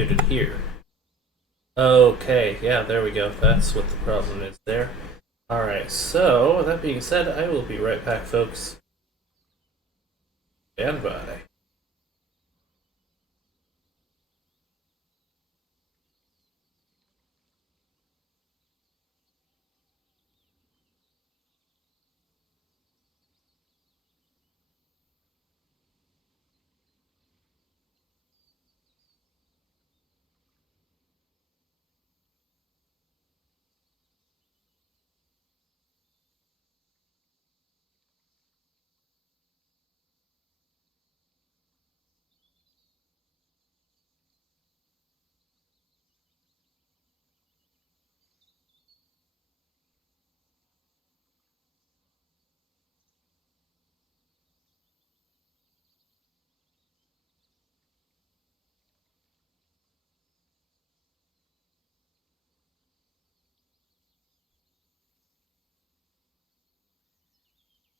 muted here. Okay, yeah, there we go. That's what the problem is there. Alright, so that being said, I will be right back, folks. Stand by.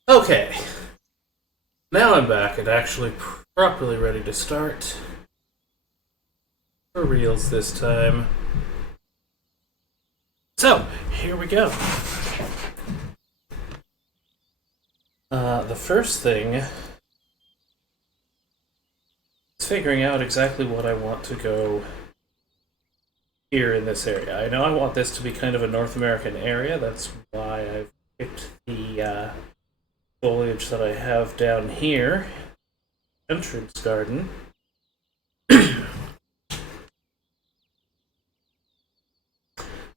Okay, now I'm back and actually properly ready to start. For reals this time. So, here we go. The first thing is figuring out exactly what I want to go here in this area. I know I want this to be kind of a North American area. That's why I've picked the foliage that I have down here. Entrance garden.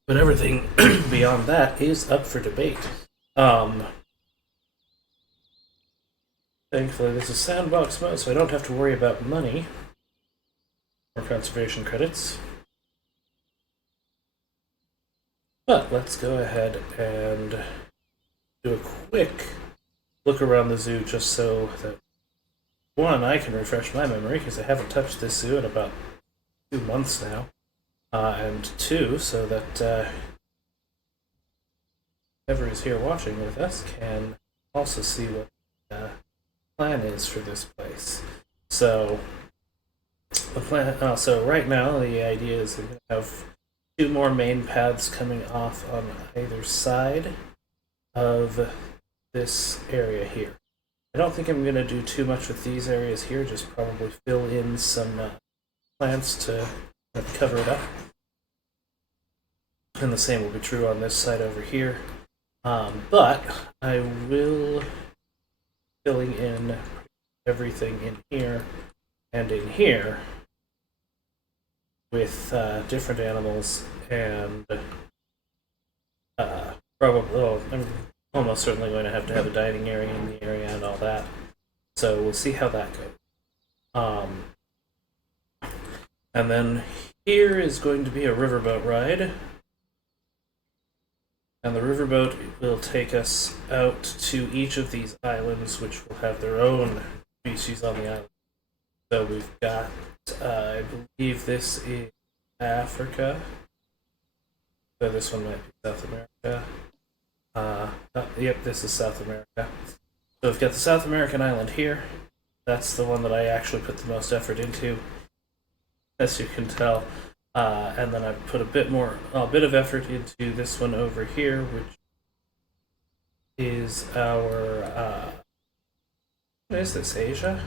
But everything beyond that is up for debate. Thankfully, this is sandbox mode, so I don't have to worry about money or conservation credits. But let's go ahead and do a quick look around the zoo just so that, one, I can refresh my memory because I haven't touched this zoo in about 2 months now. And two, so that whoever is here watching with us can also see what the plan is for this place. So the plan. So right now the idea is that we have 2 more main paths coming off on either side of this area here. I don't think I'm going to do too much with these areas here. Just probably fill in some plants to cover it up. And the same will be true on this side over here. But I will filling in everything in here and in here with different animals and probably, I'm almost certainly going to have a dining area in the area and all that. So we'll see how that goes. And then here is going to be a riverboat ride. And the riverboat will take us out to each of these islands, which will have their own species on the island. So we've got, I believe this is Africa. So this one might be South America. Yep, this is South America. So we've got the South American island here. That's the one that I actually put the most effort into, as you can tell. And then I put a bit of effort into this one over here, which is our, what is this, Asia?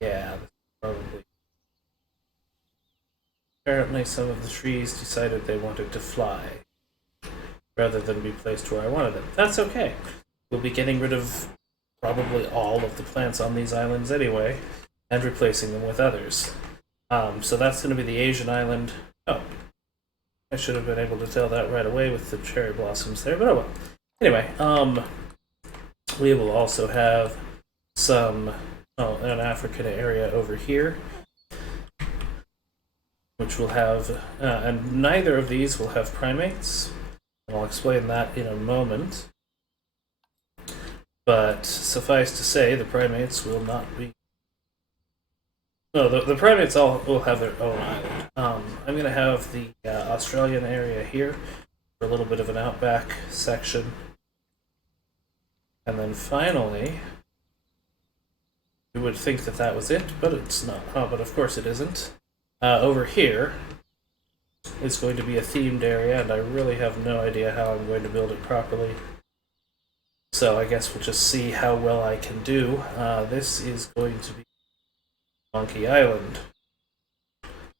Yeah, probably. Apparently some of the trees decided they wanted to fly, rather than be placed where I wanted them. That's okay. We'll be getting rid of probably all of the plants on these islands anyway, and replacing them with others. So that's going to be the Asian island. Oh, I should have been able to tell that right away with the cherry blossoms there, but oh well. Anyway, we will also have an African area over here, which will have, and neither of these will have primates. And I'll explain that in a moment. But suffice to say, the primates will not be. No, the primates all will have their own island. I'm going to have the Australian area here for a little bit of an outback section. And then finally, you would think that that was it, but it's not. Oh, but of course it isn't. Over here is going to be a themed area, and I really have no idea how I'm going to build it properly. So I guess we'll just see how well I can do. This is going to be Monkey Island.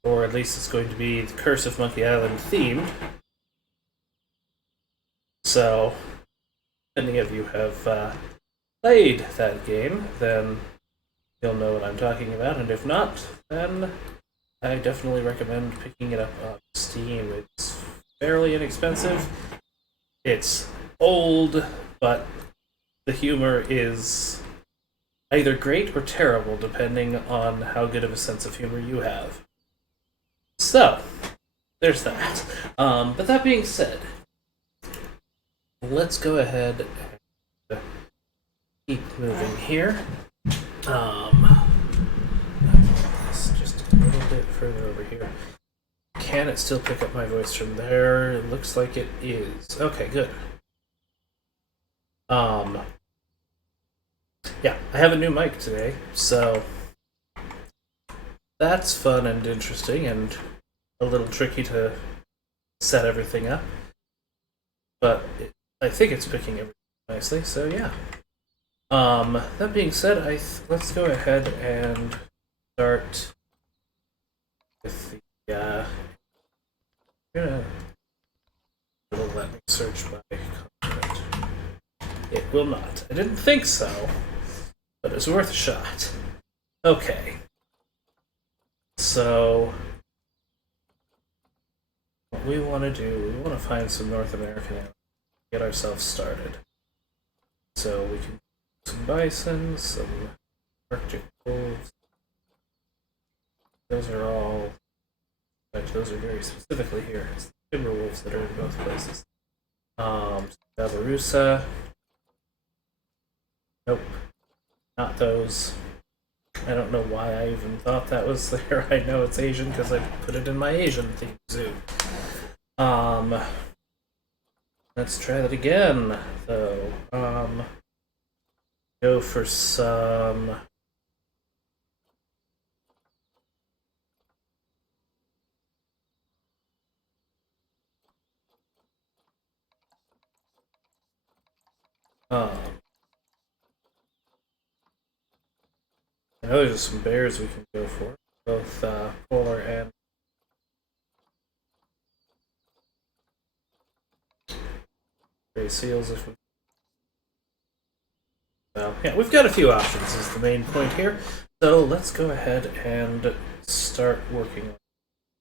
Or at least it's going to be the Curse of Monkey Island themed. So, if any of you have played that game, then you'll know what I'm talking about, and if not, then I definitely recommend picking it up on Steam. It's fairly inexpensive. It's old, but the humor is either great or terrible, depending on how good of a sense of humor you have. So, there's that. But that being said, let's go ahead and keep moving here. Let's just a little bit further over here. Can it still pick up my voice from there? It looks like it is. Okay, good. Yeah, I have a new mic today, so that's fun and interesting and a little tricky to set everything up. But I think it's picking everything nicely, so yeah. That being said, let's go ahead and start with the, it'll let me search by content. It will not. I didn't think so, but it's worth a shot. Okay. So, what we want to do, we want to find some North American animals, get ourselves started. So we can do some bison, some Arctic wolves. Those are all, in fact, those are very specifically here. It's the timber wolves that are in both places. Babarusa. Nope, not those. I don't know why I even thought that was there. I know it's Asian because I put it in my Asian themed zoo. Let's try that again, though. Go for some. I know there's some bears we can go for, both polar and gray seals if we. So yeah, we've got a few options is the main point here. So let's go ahead and start working on.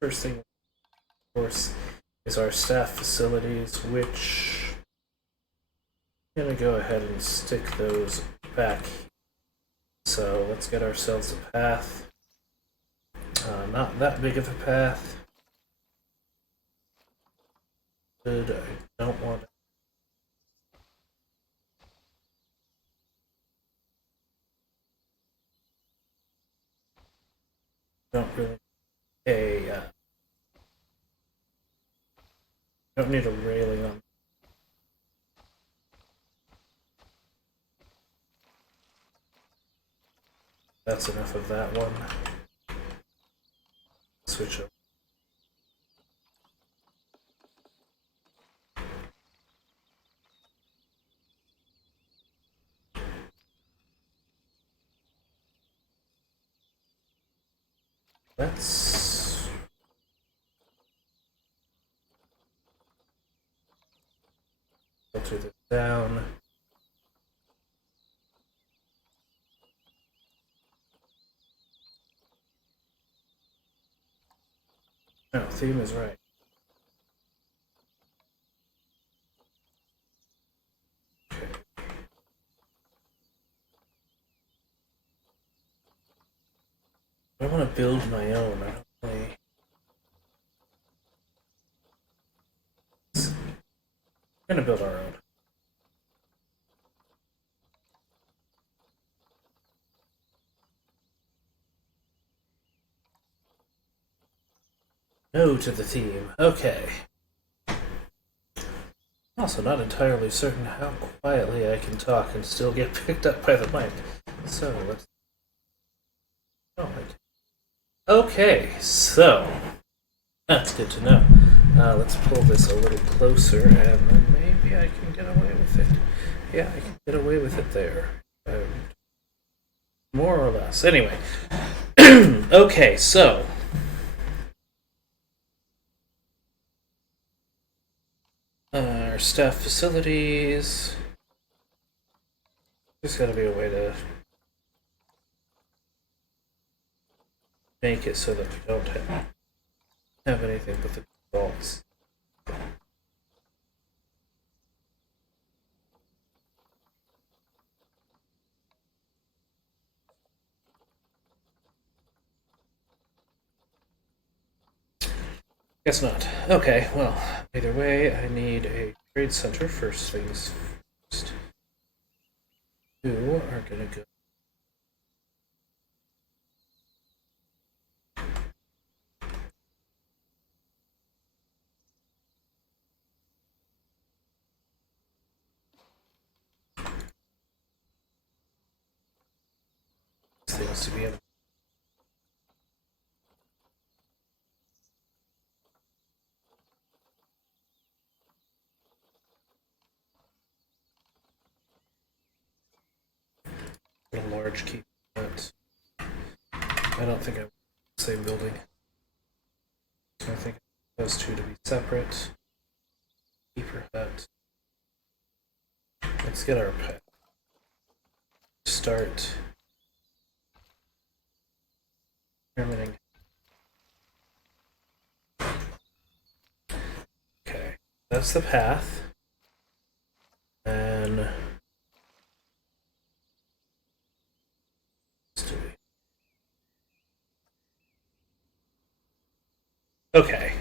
First thing, of course, is our staff facilities, which I'm gonna go ahead and stick those back. So let's get ourselves a path. Not that big of a path. Good. I don't want. Don't really. Don't need a railing on. That's enough of that one. Switch up. Let's filter this down. No, theme is right. Okay. I want to build my own. I don't really. We're gonna build our own. No to the theme. Okay. Also, not entirely certain how quietly I can talk and still get picked up by the mic. So let's. Oh, Okay, so that's good to know. Let's pull this a little closer, and then maybe I can get away with it. Yeah, I can get away with it there. More or less. Anyway. Okay, so. Our staff facilities. There's gotta be a way to make it so that we don't have anything but the defaults. Guess not. Okay, well, either way, I need a trade center first things first. Who are gonna go? Things to be in. A large keep, but I don't think I'm the same building. I think those two to be separate. Keeper hut. Let's get our pet. Start determining. Okay, that's the path. And okay.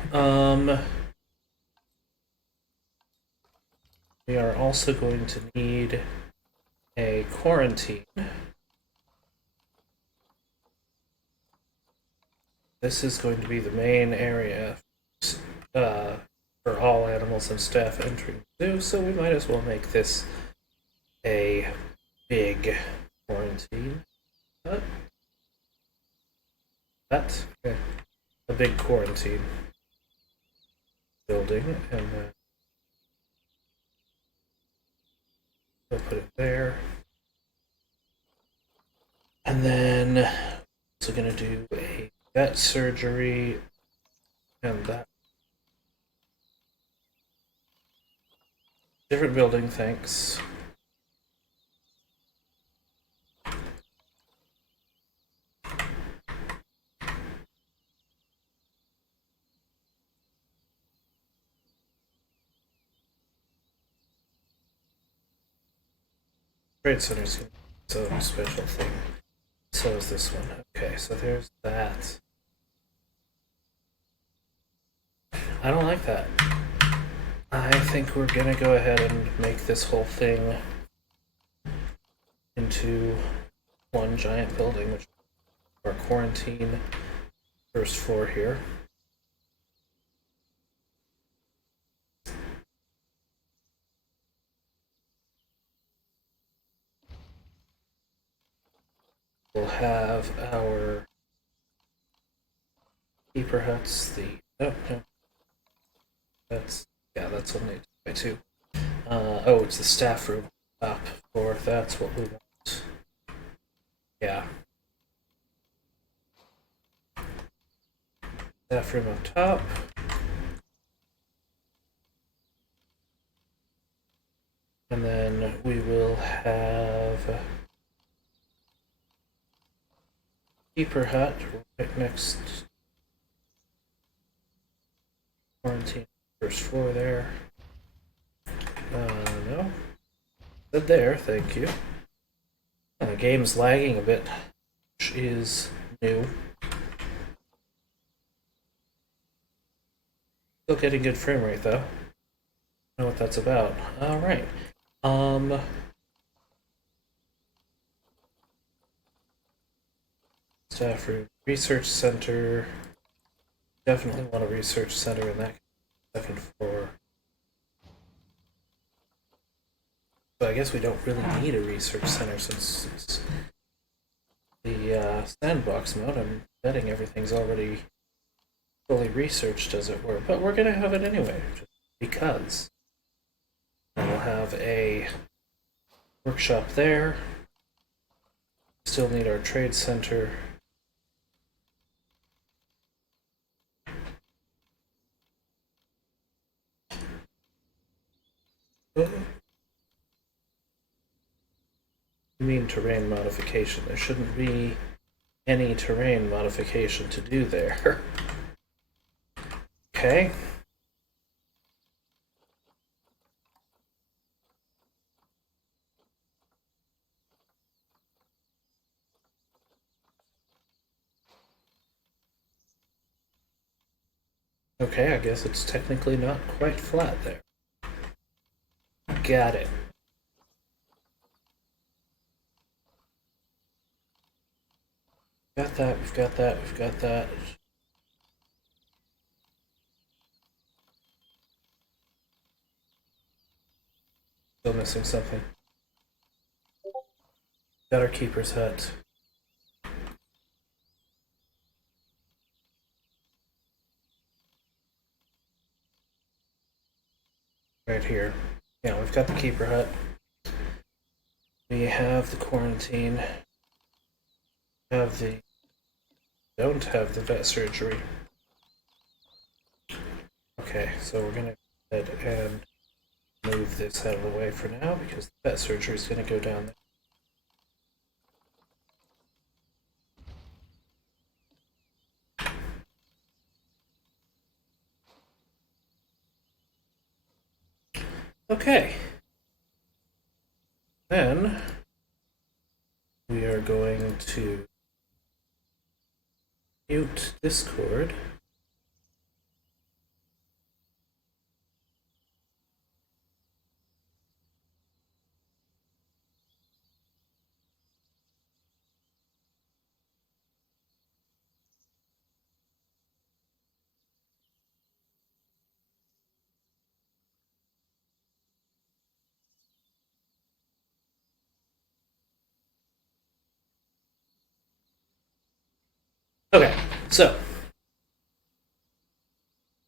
We are also going to need a quarantine. This is going to be the main area for all animals and staff entering the zoo, so we might as well make this a big quarantine. That's okay. A big quarantine building, and we'll put it there. And then also going to do a vet surgery and that. Different building, thanks. Trade center's its own special thing. So is this one. Okay, so there's that. I don't like that. I think we're gonna go ahead and make this whole thing into one giant building, which is our quarantine first floor here. We'll have our keeper huts, no. That's what they by two. It's the staff room up floor. That's what we want. Yeah. Staff room up top. And then we will have keeper hut right next quarantine first floor there. No. Good there, thank you. The game's lagging a bit, which is new. Still getting good frame rate though. I know what that's about. Alright. Staff room, research center. Definitely want a research center in that second floor. But I guess we don't really need a research center since the sandbox mode, I'm betting everything's already fully researched, as it were. But we're going to have it anyway, just because. And we'll have a workshop there. Still need our trade center. You mean terrain modification? There shouldn't be any terrain modification to do there. Okay. Okay, I guess it's technically not quite flat there. Got it. Got that, we've got that, we've got that. Still missing something. Got our keeper's hut. Right here. Yeah, we've got the keeper hut. We have the quarantine. Don't have the vet surgery. Okay, so we're gonna go ahead and move this out of the way for now because the vet surgery is gonna go down there. Okay. Then we are going to mute Discord. Okay, so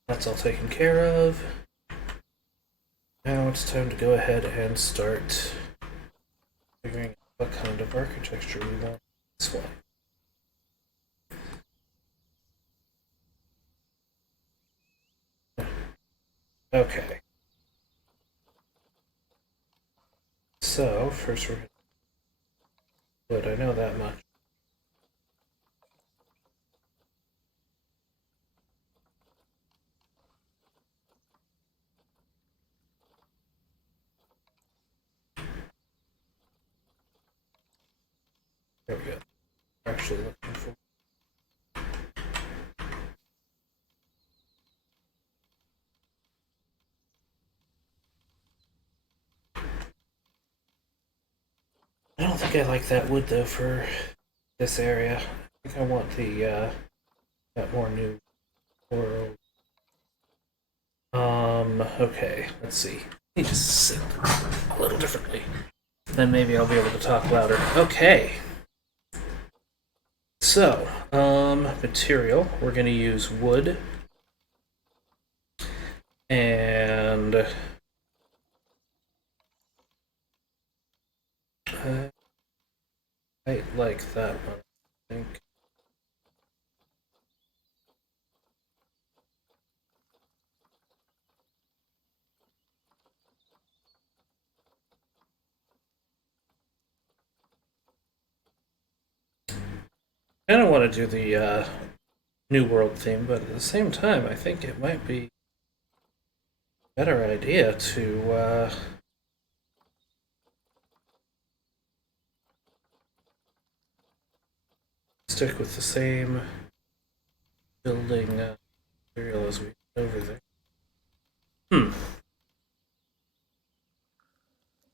that's all taken care of. Now it's time to go ahead and start figuring out what kind of architecture we want this one. Okay. So, first we're going to but I know that much. There we go. Actually looking for. I don't think I like that wood though for this area. I think I want the that more new world. Okay, let's see. Let me just sit a little differently. Then maybe I'll be able to talk louder. Okay. So, material. We're gonna use wood. And I like that one, I think. I don't want to do the New World theme, but at the same time, I think it might be a better idea to stick with the same building material as we did over there. I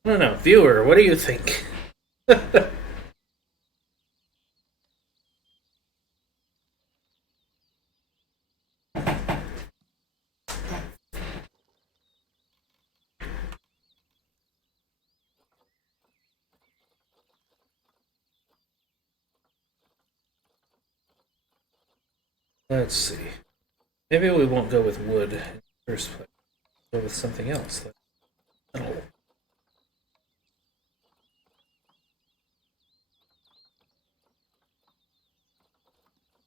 don't know. Viewer, what do you think? Let's see. Maybe we won't go with wood in the first place. Go with something else, like metal.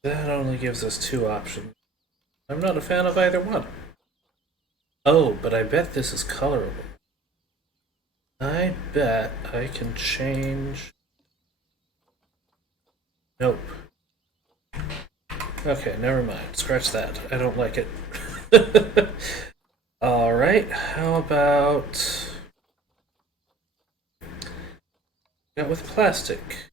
That only gives us two options. I'm not a fan of either one. Oh, but I bet this is colorable. I bet I can change... Nope. Okay, never mind. Scratch that. I don't like it. Alright, how about... Got with plastic.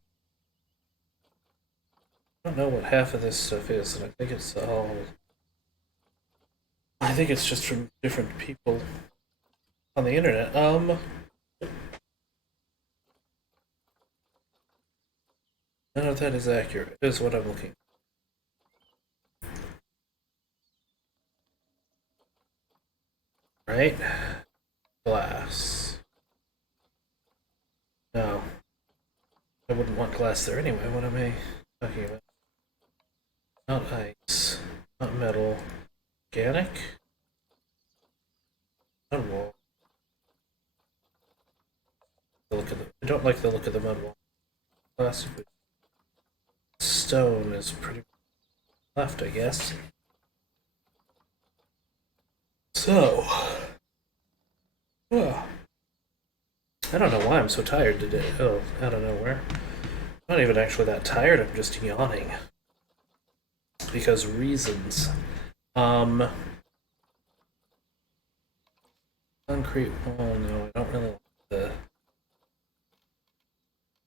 I don't know what half of this stuff is, and I think it's all... I think it's just from different people on the internet. None of that is accurate, is what I'm looking for. Right? Glass. No. I wouldn't want glass there anyway. What am I talking about? Not ice. Not metal. Organic? Mud wall. I don't like the look of the mud wall. Plastic. Stone is pretty left, I guess. So, I don't know why I'm so tired today. Oh, out of nowhere. I'm not even actually that tired, I'm just yawning. Because reasons. Concrete wall, no, I don't really like the...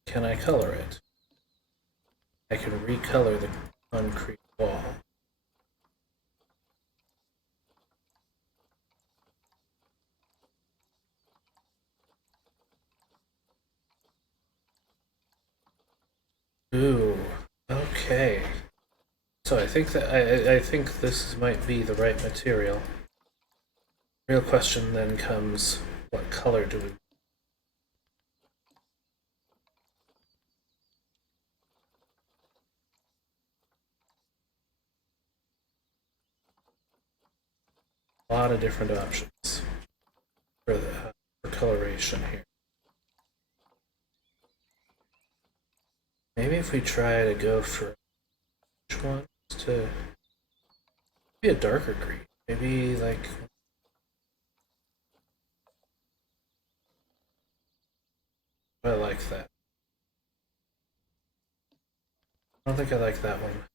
Can I color it? I can recolor the concrete wall. Ooh, okay. So I think that I think this might be the right material. Real question then comes, what color do we... A lot of different options for coloration here. Maybe if we try to go for which one to be a darker green, maybe like I like that. I don't think I like that one,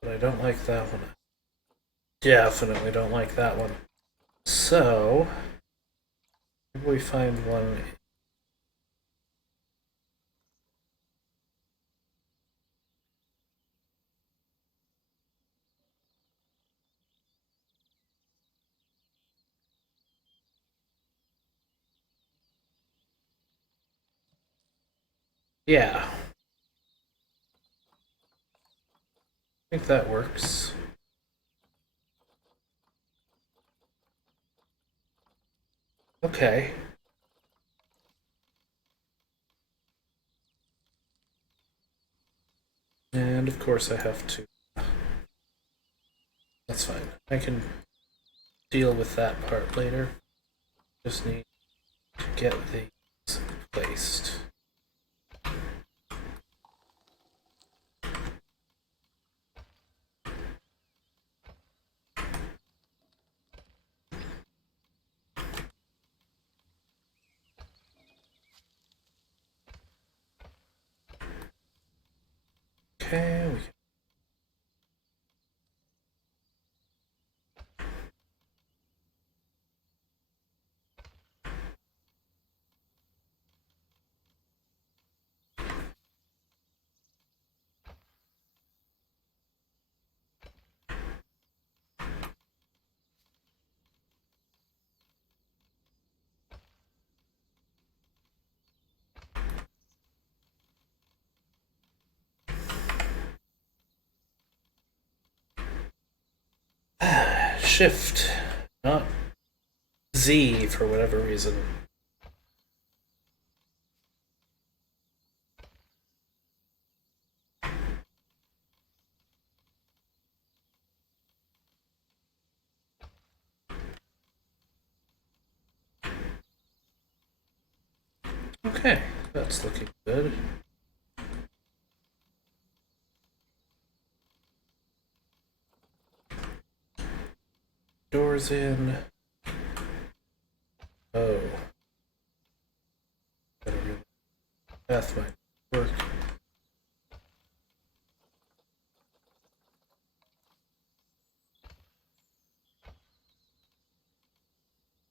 but I don't like that one. Definitely don't like that one. So maybe we find one. Yeah. I think that works. Okay. And of course I have to... That's fine. I can deal with that part later. Just need to get these placed. Okay, we can... Shift, not Z for whatever reason. Okay, that's looking good. Doors in. Oh. Path might work.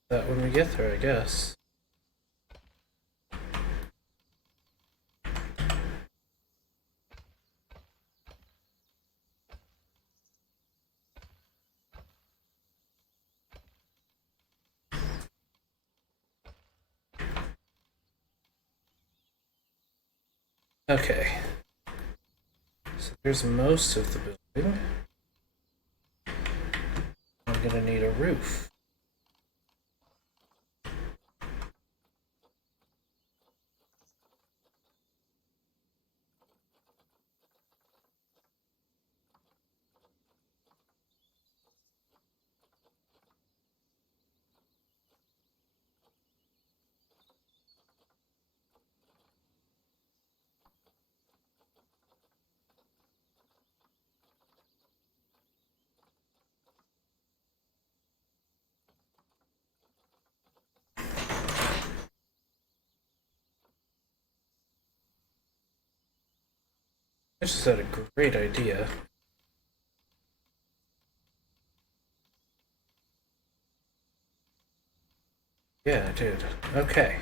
That when we get there, I guess. Okay. So there's most of the building. I'm gonna need a roof. I just had a great idea. Yeah, I did. Okay.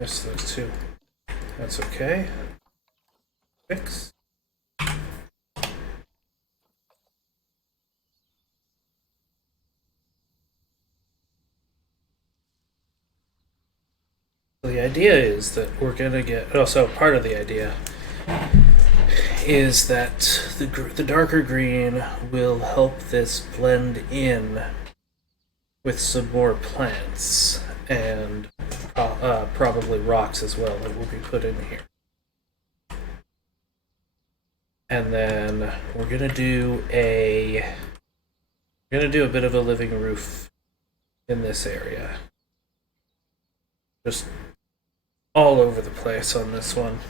Yes, those two. That's okay. Fix. The idea is that we're gonna get. Oh, so part of the idea is that the darker green will help this blend in with some more plants and probably rocks as well that will be put in here. And then we're gonna do a bit of a living roof in this area. Just all over the place on this one.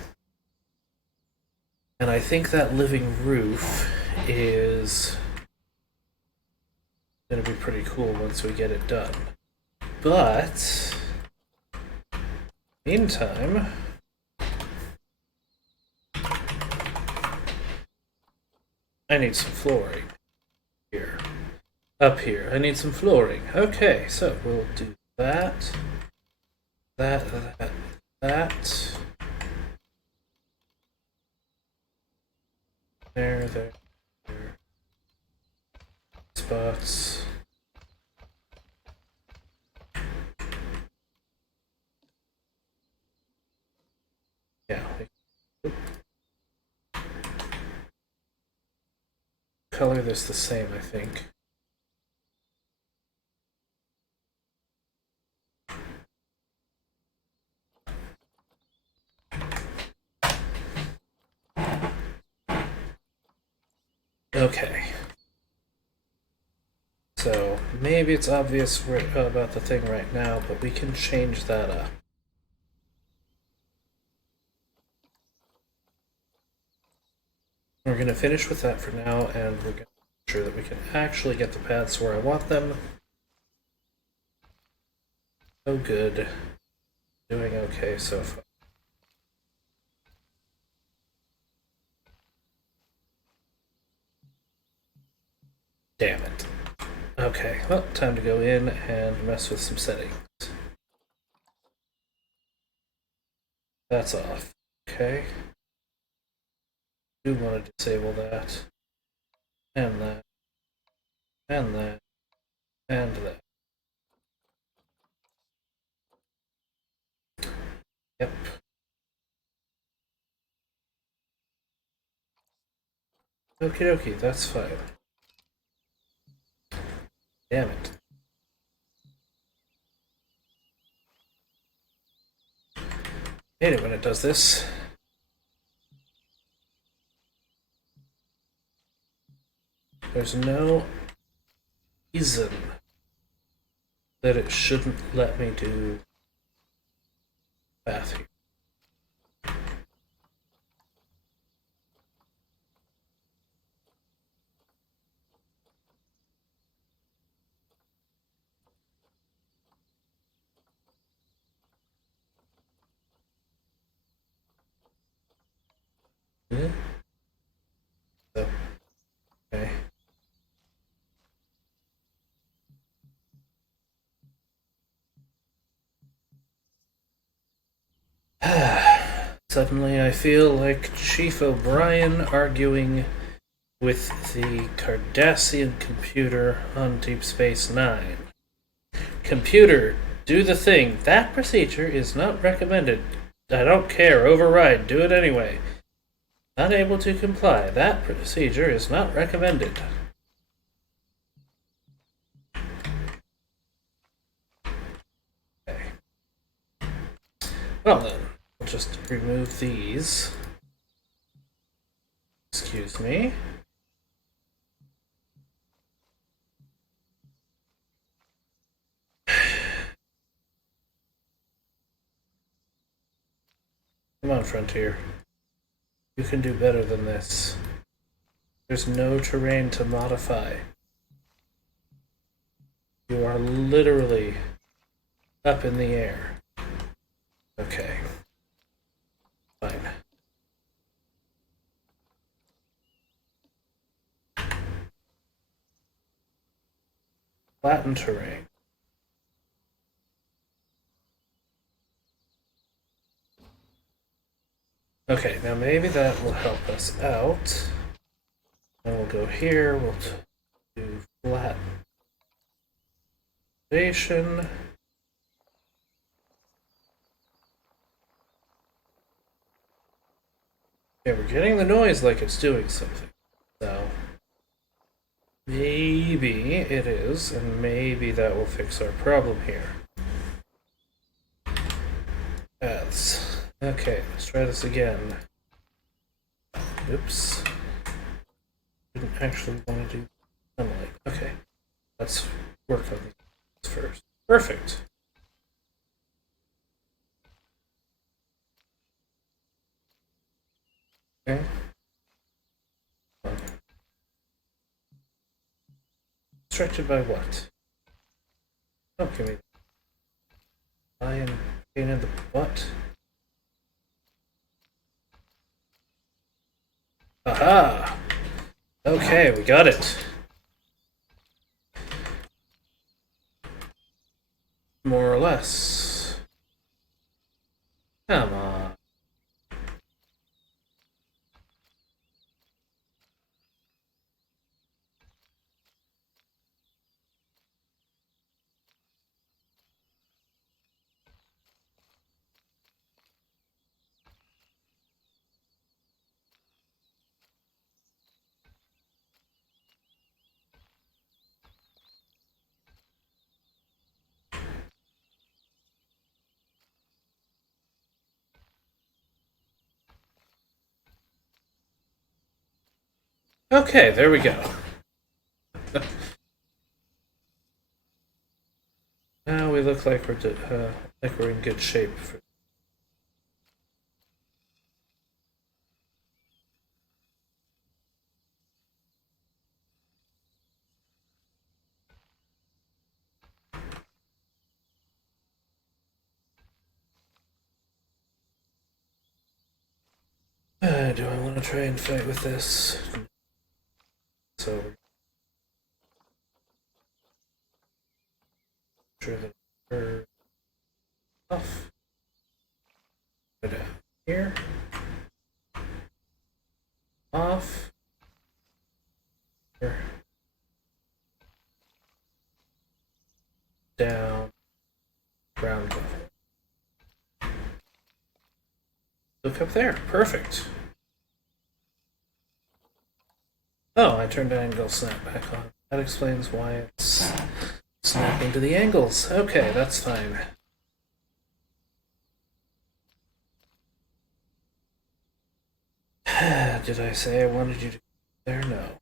And I think that living roof is gonna be pretty cool once we get it done. But meantime, I need some flooring here. Up here, I need some flooring. Okay, so we'll do that. That. There. Spots. Yeah. Color this the same, I think. Okay. So maybe it's obvious about the thing right now, but we can change that up. We're going to finish with that for now, and we're going to make sure that we can actually get the paths where I want them. Oh, good. Doing okay so far. Damn it. Okay, well, time to go in and mess with some settings. That's off. Okay. Do want to disable that. And that. And that. And that. Yep. Okie dokie, that's fine. Damn it. Hate it when it does this. There's no reason that it shouldn't let me do path here. Yeah. So, okay. Suddenly I feel like Chief O'Brien arguing with the Cardassian computer on Deep Space Nine. Computer, do the thing. That procedure is not recommended. I don't care. Override. Do it anyway. Unable to comply. That procedure is not recommended. Okay. Well then, we'll just remove these. Excuse me. Come on, Frontier. You can do better than this. There's no terrain to modify. You are literally up in the air. Okay. Fine. Flattened terrain. Okay, now maybe that will help us out. And we'll go here, we'll do flat foundation. Okay, we're getting the noise like it's doing something. So maybe it is, and maybe that will fix our problem here. Paths. Okay, let's try this again. Oops. Didn't actually want to do sunlight. Okay, let's work on these first. Perfect. Okay. Distracted by what? Don't give me that. I am pain in the butt. Aha! Okay, we got it. More or less. Come on. Okay, there we go. we look like we're in good shape for. Do I want to try and fight with this? So, sure that we're off. Go down here. Off. Here. Down. Ground level. Look up there. Perfect. Oh, I turned the angle snap back on. That explains why it's snapping to the angles. Okay, that's fine. Did I say I wanted you to go there? No.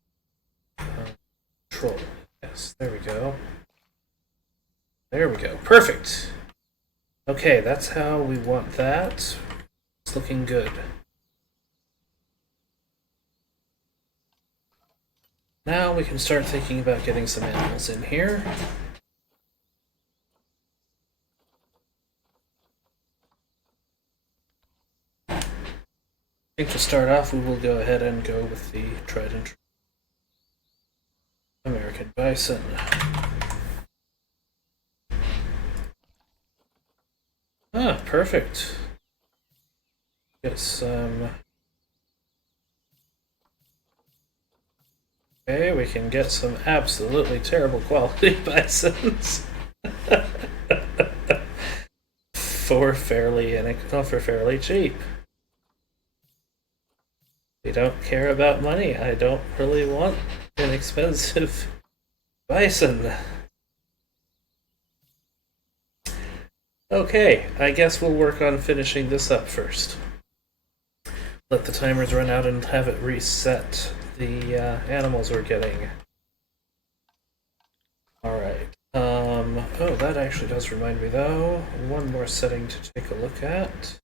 Control. Yes, there we go. There we go. Perfect. Okay, that's how we want that. It's looking good. Now we can start thinking about getting some animals in here. I think to start off, we will go ahead and go with the tried and true American Bison. Ah, perfect. Get some. Okay, we can get some absolutely terrible quality bisons for fairly cheap. We don't care about money. I don't really want an expensive bison. Okay, I guess we'll work on finishing this up first. Let the timers run out and have it reset the animals we're getting. Alright. Oh, that actually does remind me, though. One more setting to take a look at.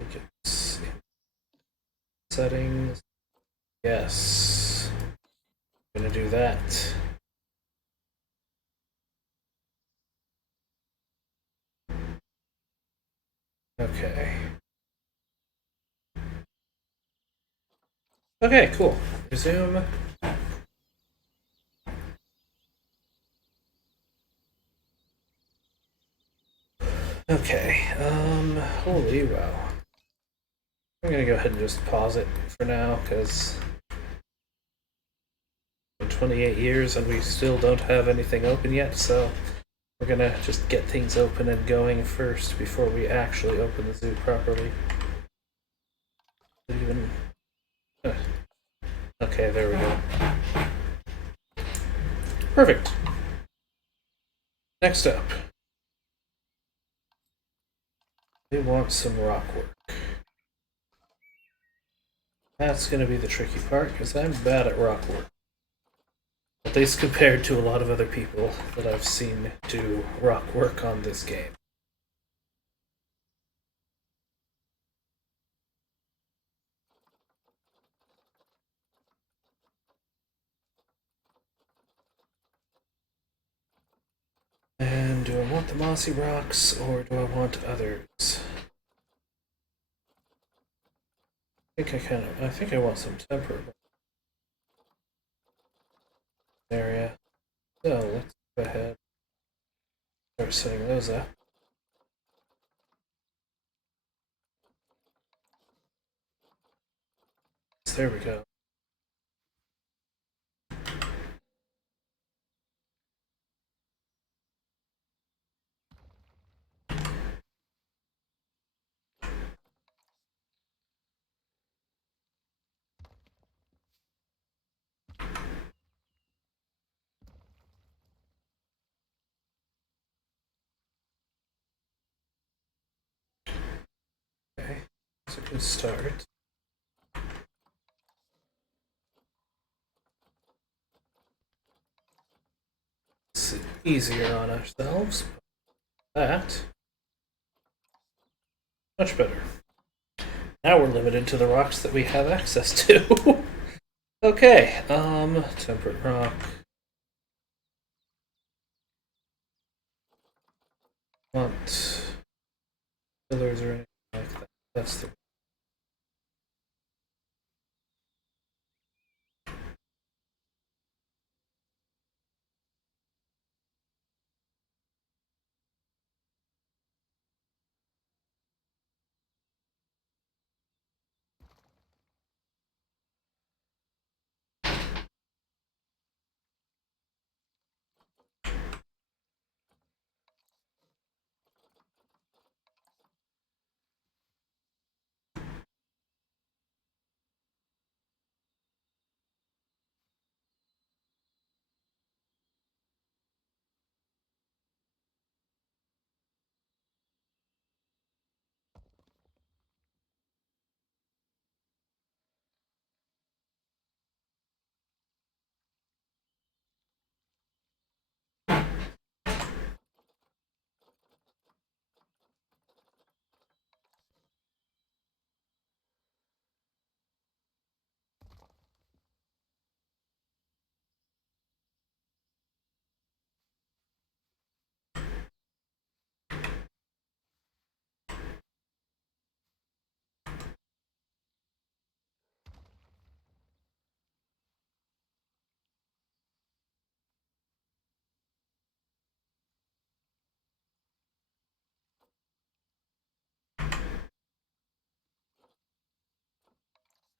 I think it's settings. Yes. I'm gonna do that. Okay. Okay, cool. Resume. Okay, holy wow. I'm gonna go ahead and just pause it for now, because 28 years and we still don't have anything open yet, so we're gonna just get things open and going first before we actually open the zoo properly. Even... Okay, there we go. Perfect. Next up. We want some rock work. That's going to be the tricky part, because I'm bad at rock work. At least compared to a lot of other people that I've seen do rock work on this game. And do I want the mossy rocks, or do I want others? I think I want some temperate area. So let's go ahead and start setting those up. So there we go. Okay, so we can start. Let's see. easier on ourselves. That much better. Now we're limited to the rocks that we have access to. Okay, temperate rock. Want pillars or anything like that. That's the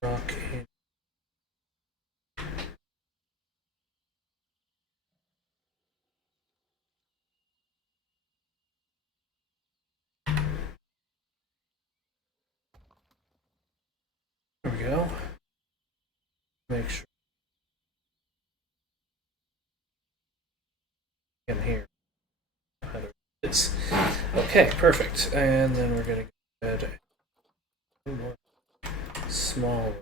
rock. There we go. Make sure in here. It's okay, perfect. And then we're gonna go ahead and more small.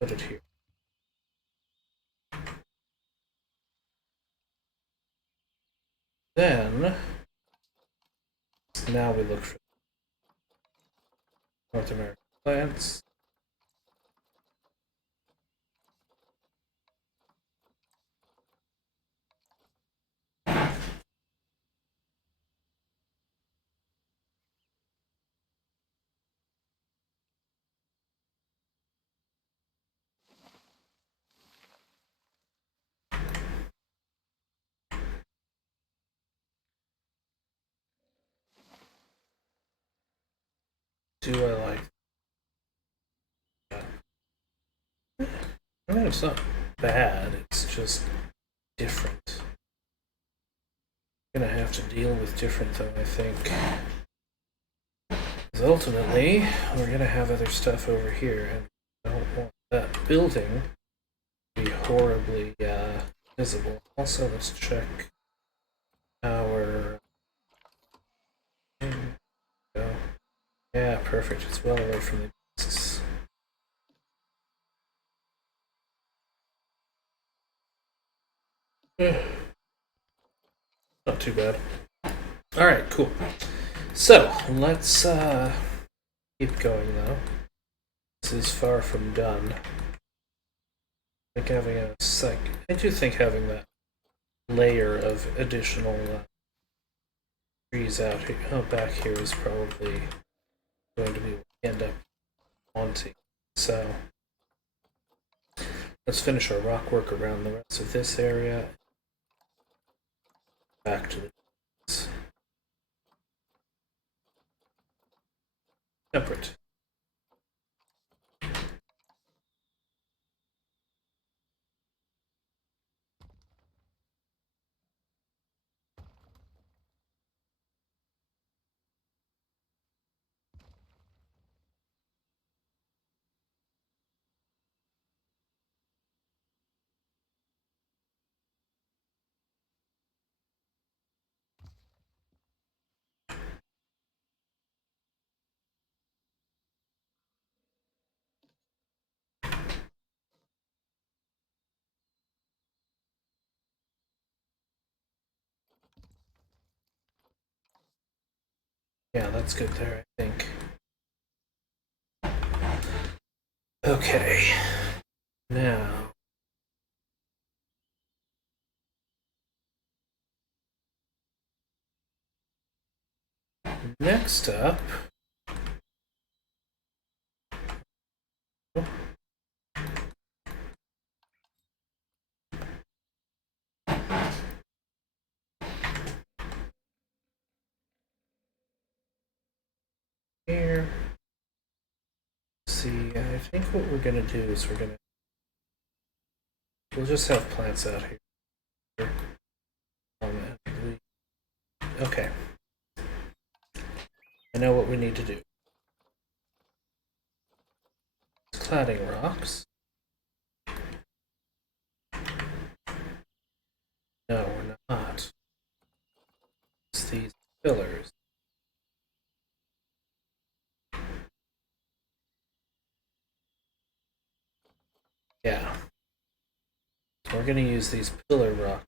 Put it here. Then now we look for North American plants. Do I like that? I mean, it's not bad, it's just different. I'm gonna have to deal with different, though, I think. Because ultimately, we're gonna have other stuff over here, and I don't want that building to be horribly visible. Also, let's check our. Go. Yeah, perfect. It's well away from the beasts. Not too bad. Alright, cool. So, let's keep going though. This is far from done. I think having I do think having that layer of additional trees out here, back here is probably going to be what we end up wanting. So, let's finish our rock work around the rest of this area. Back to the temperate. Yeah, that's good there, I think. Okay. Now. Next up. Here. See, I think what we're gonna do is we'll just have plants out here. Okay. I know what we need to do. Cladding rocks. No, we're not. It's these pillars. Yeah. So we're going to use these pillar rocks.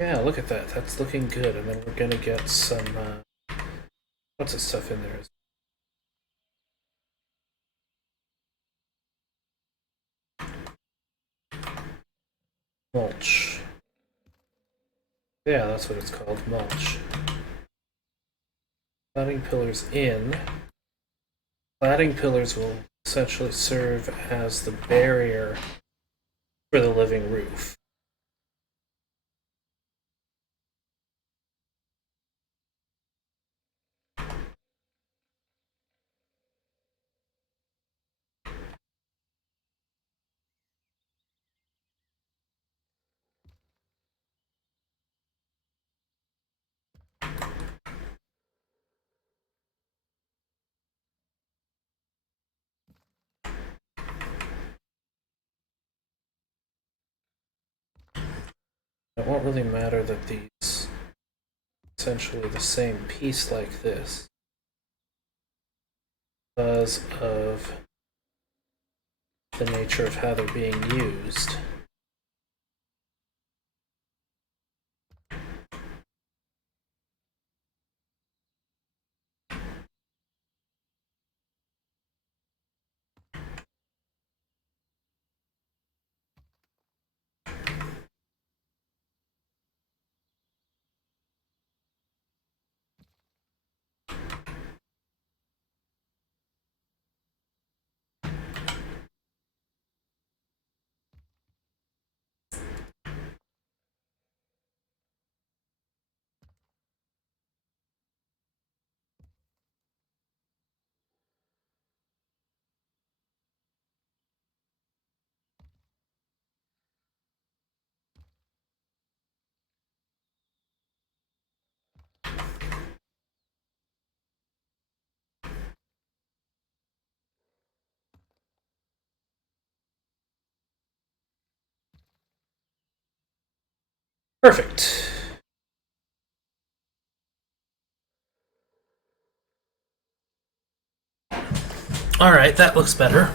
Yeah, look at that. That's looking good. And then we're going to get some, what's this stuff in there? Mulch. Yeah, that's what it's called, mulch. Cladding pillars in. Cladding pillars will essentially serve as the barrier for the living roof. It won't really matter that these essentially the same piece like this because of the nature of how they're being used. Perfect. All right, that looks better.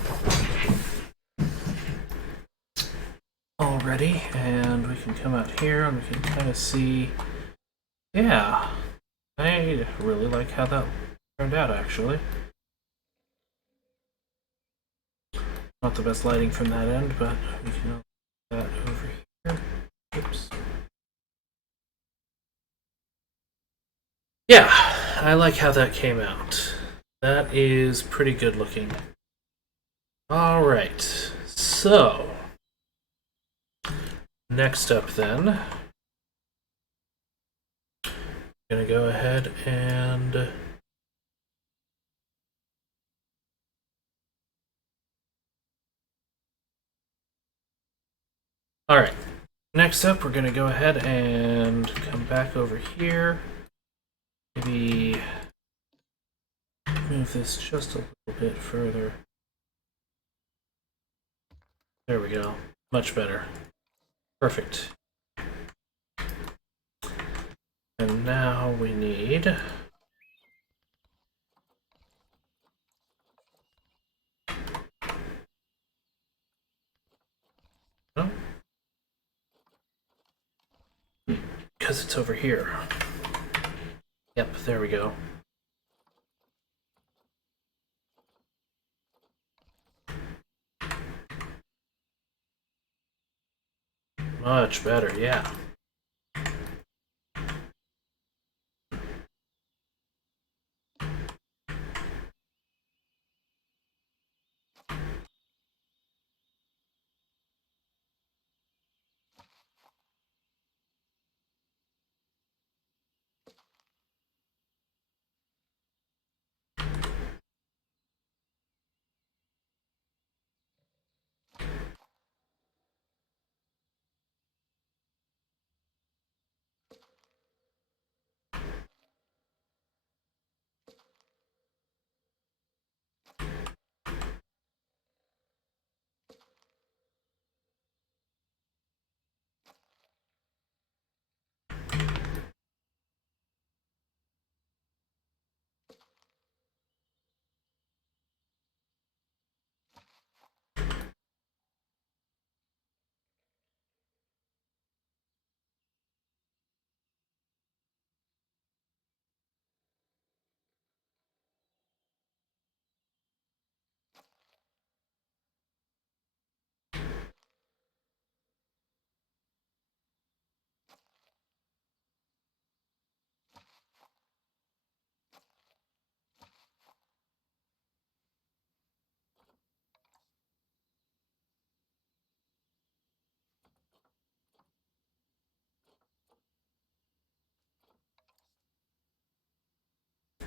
Already, and we can come out here and we can kind of see. Yeah, I really like how that turned out, actually. Not the best lighting from that end, but we can put that over here. Oops. Yeah, I like how that came out. That is pretty good looking. Alright, so next up then, I'm gonna go ahead and alright, next up we're gonna go ahead and come back over here. Maybe move this just a little bit further. There we go. Much better. Perfect. And now we need because it's over here. Yep, there we go. Much better, yeah.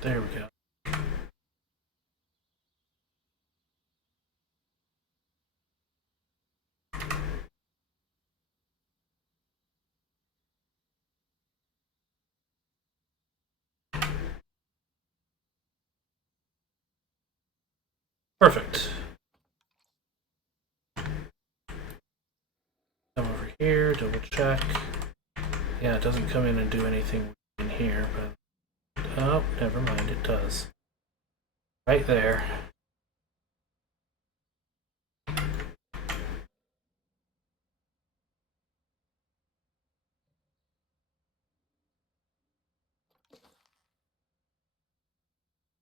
There we go. Perfect. Come over here, double check. Yeah, it doesn't come in and do anything in here, but... Oh, never mind, it does. Right there.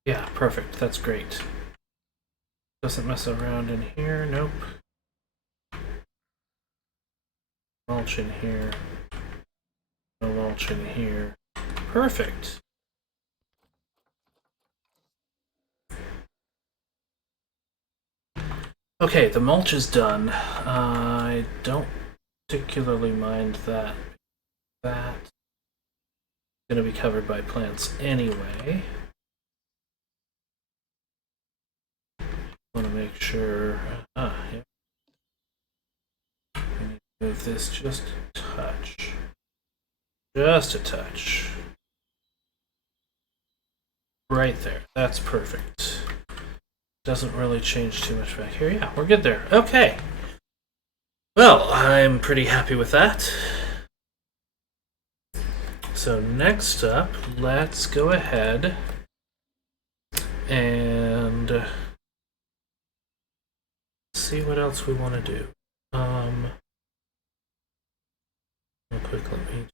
Yeah, perfect. That's great. Doesn't mess around in here. Nope. Mulch in here. No mulch in here. Perfect. Okay, the mulch is done. I don't particularly mind that. That's going to be covered by plants anyway. Want to make sure. Yeah. We need to move this just a touch. Just a touch. Right there. That's perfect. Doesn't really change too much back here. Yeah, we're good there. Okay. Well, I'm pretty happy with that. So next up, let's go ahead and see what else we want to do. Real quick, let me.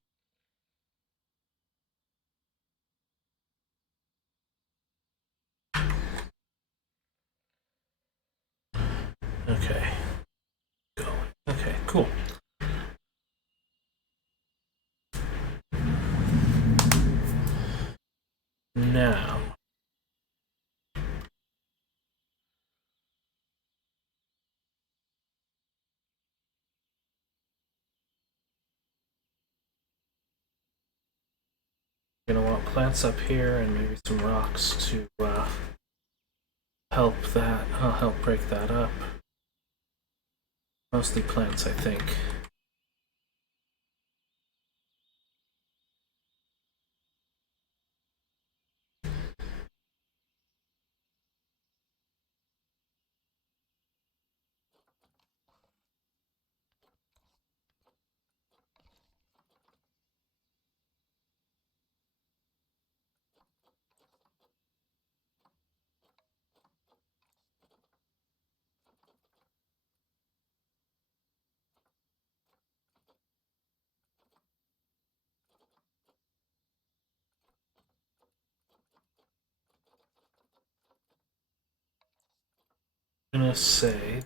Okay. Go. Okay, cool. Now. We're gonna want plants up here and maybe some rocks to help break that up. Mostly plants, I think. gonna say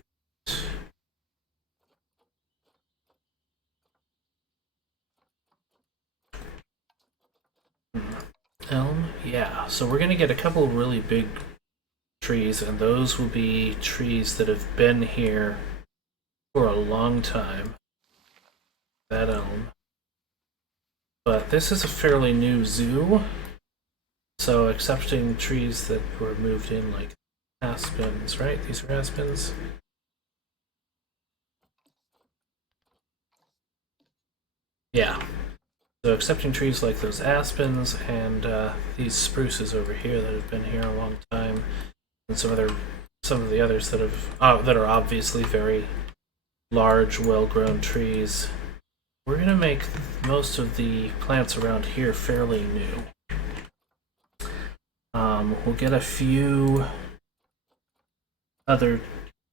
elm. Yeah, so we're gonna get a couple really big trees, and those will be trees that have been here for a long time. That elm. But this is a fairly new zoo, so accepting trees that were moved in, like aspens, right? These are aspens. Yeah. So accepting trees like those aspens and these spruces over here that have been here a long time, and some of the others that are obviously very large, well-grown trees. We're gonna make most of the plants around here fairly new. We'll get a few other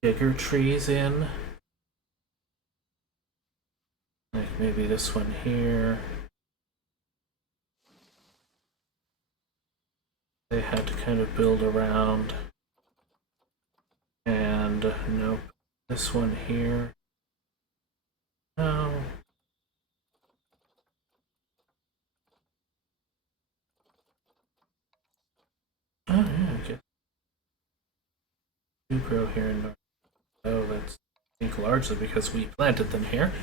bigger trees in, like maybe this one here. They had to kind of build around. And nope, this one here. No. Oh yeah, I guess do grow here in North. Oh, that's I think largely because we planted them here.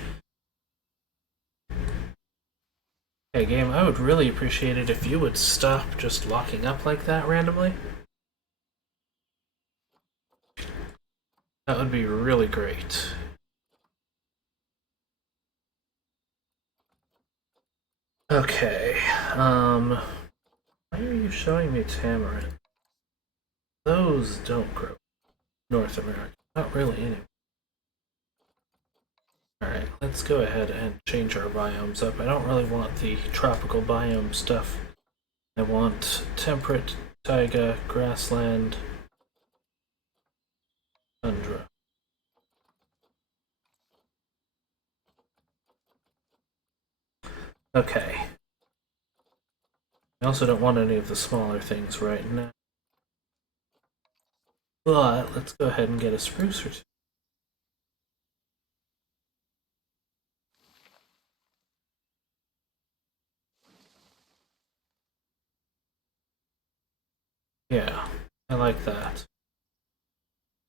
Hey game, I would really appreciate it if you would stop just locking up like that randomly. That would be really great. Okay, why are you showing me tamarind? Those don't grow North America. Not really anyway. Alright, let's go ahead and change our biomes up. I don't really want the tropical biome stuff. I want temperate, taiga, grassland, tundra. Okay. I also don't want any of the smaller things right now. But let's go ahead and get a spruce or two. Yeah, I like that.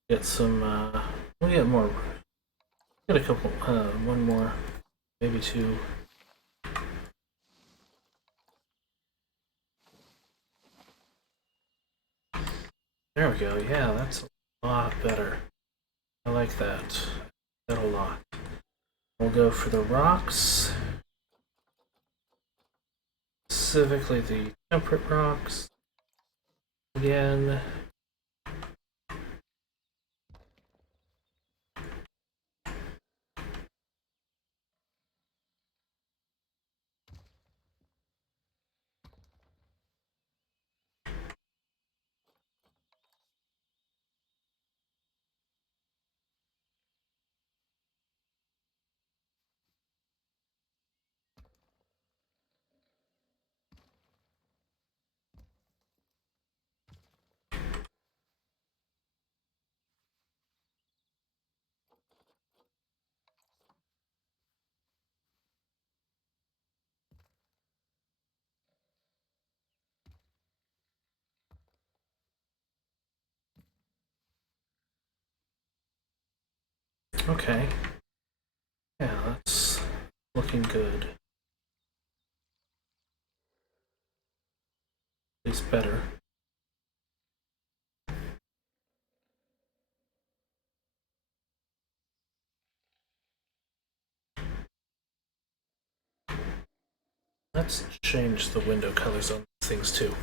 Get some, we'll get more. Get a couple, one more, maybe two. There we go, yeah, that's a lot better. I like that. That a lot. We'll go for the rocks. Specifically the temperate rocks. Again. Okay. Yeah, that's looking good. At least better. Let's change the window colors on these things too.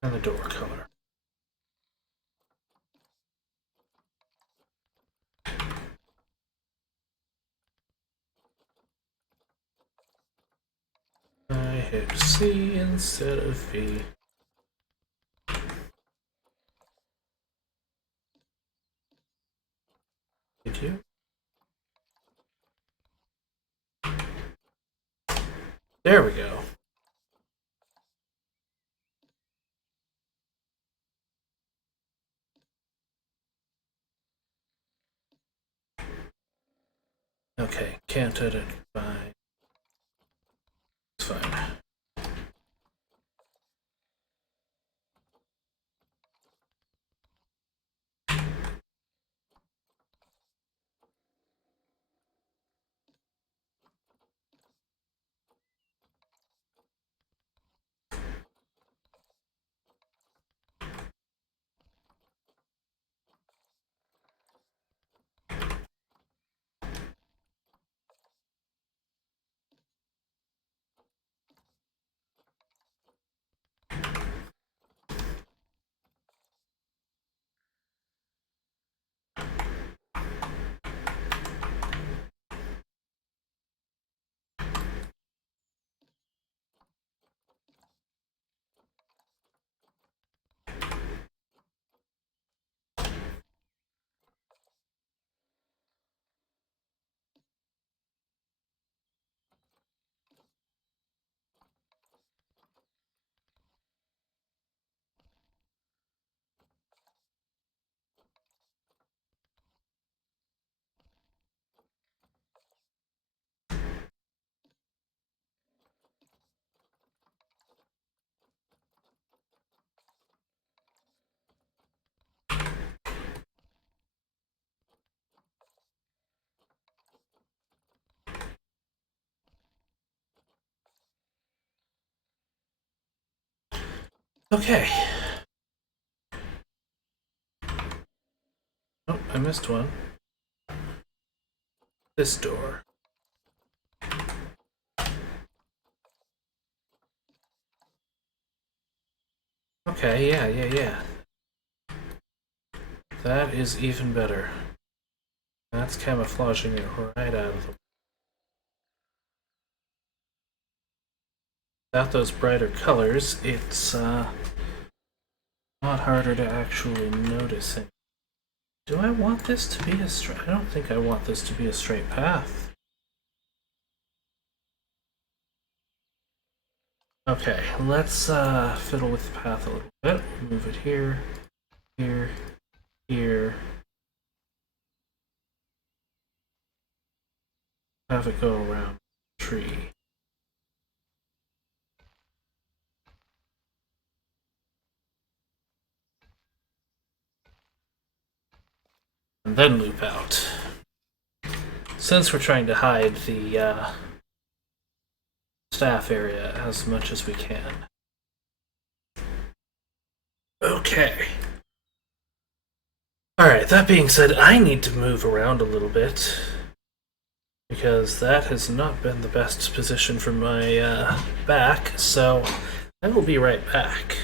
And the door color. I hit C instead of V. There we go. Okay, can't edit. Fine. It's fine. Okay. Oh, I missed one. This door. Okay, yeah. That is even better. That's camouflaging it right out of the... Without those brighter colors, it's a lot harder to actually notice it. Do I want this to be a straight... I don't think I want this to be a straight path. Okay, let's fiddle with the path a little bit. Move it here, here, here. Have it go around the tree. And then loop out. Since we're trying to hide the staff area as much as we can. Okay. Alright, that being said, I need to move around a little bit. Because that has not been the best position for my back, so I will be right back.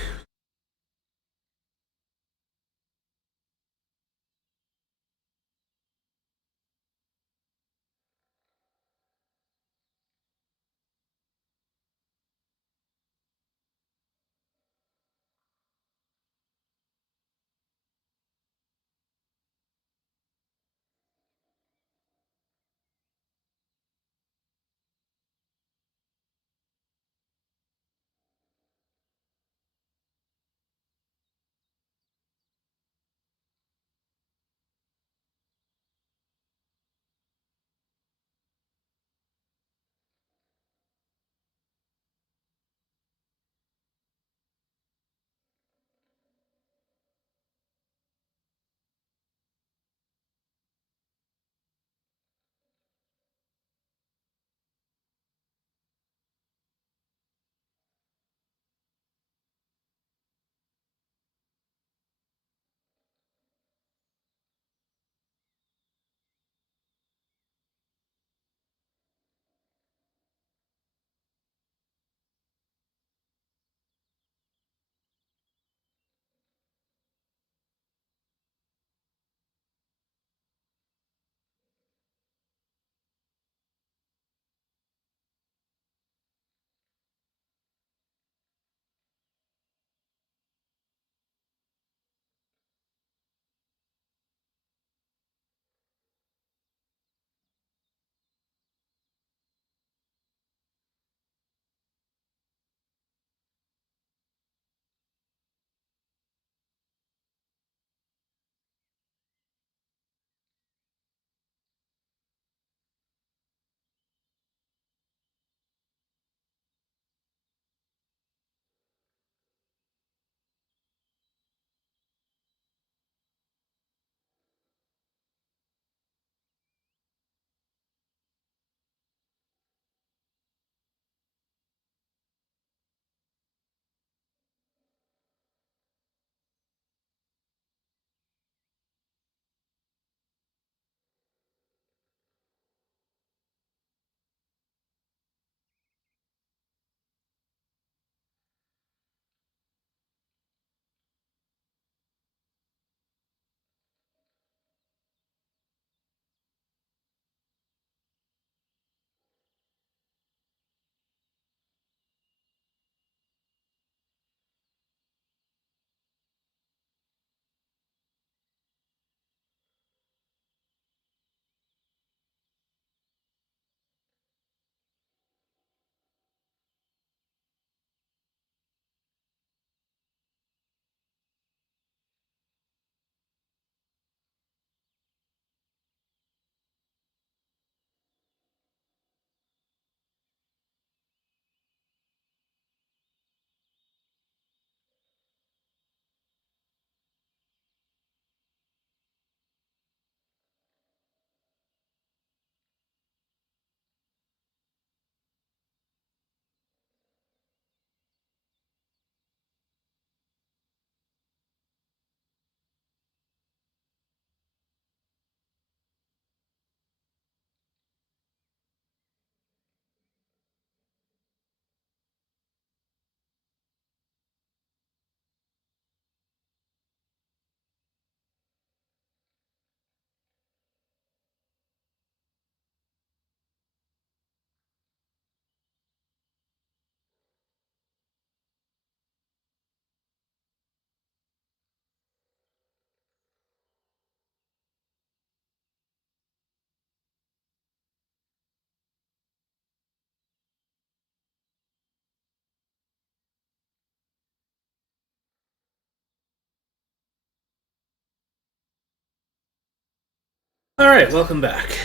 Alright, welcome back.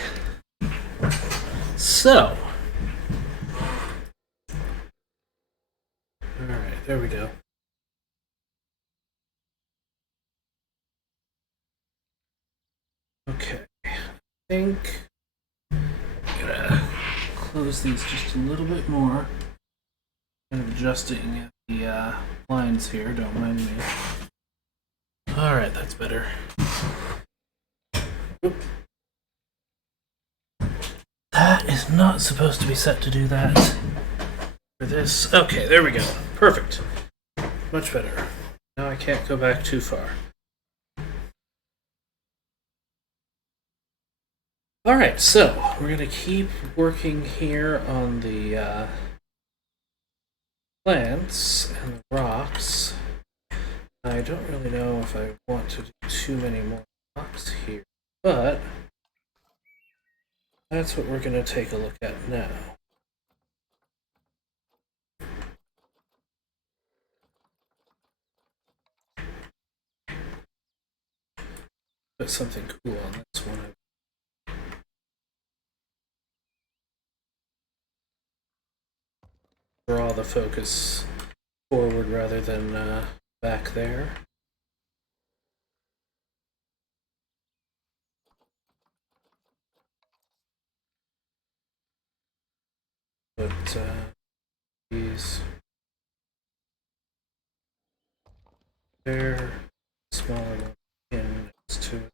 So. Alright, there we go. Okay. I think I'm gonna close these just a little bit more. Kind of adjusting the lines here, don't mind me. Alright, that's better. Oop. That is not supposed to be set to do that. For this. Okay, there we go. Perfect. Much better. Now I can't go back too far. Alright, so we're going to keep working here on the plants and the rocks. I don't really know if I want to do too many more rocks here, but that's what we're going to take a look at now. Put something cool on this one. Draw the focus forward rather than back there. Put these there, smaller one in next to it.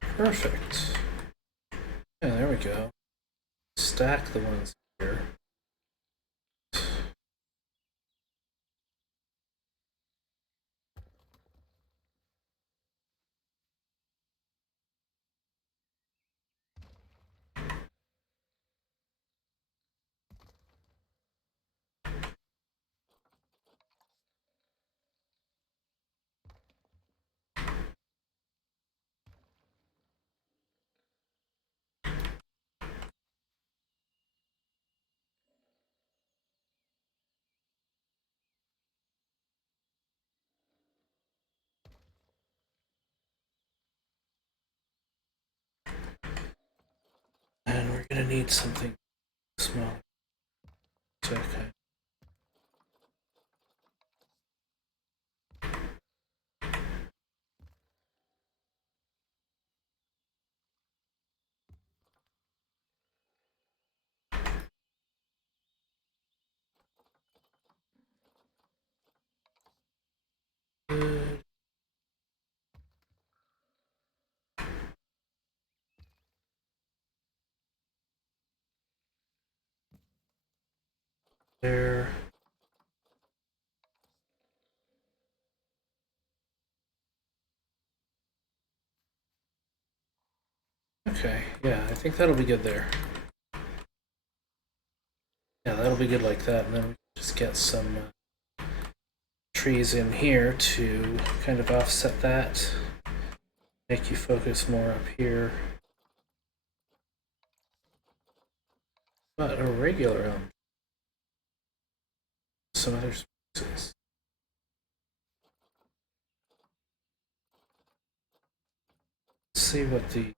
Perfect. Yeah, there we go. Stack the ones here. And we're gonna need something small. Okay. Good. There. Okay, yeah, I think that'll be good there. Yeah, that'll be good like that, and then we can just get some trees in here to kind of offset that. Make you focus more up here. But a regular elm. Some other species. Let's see what the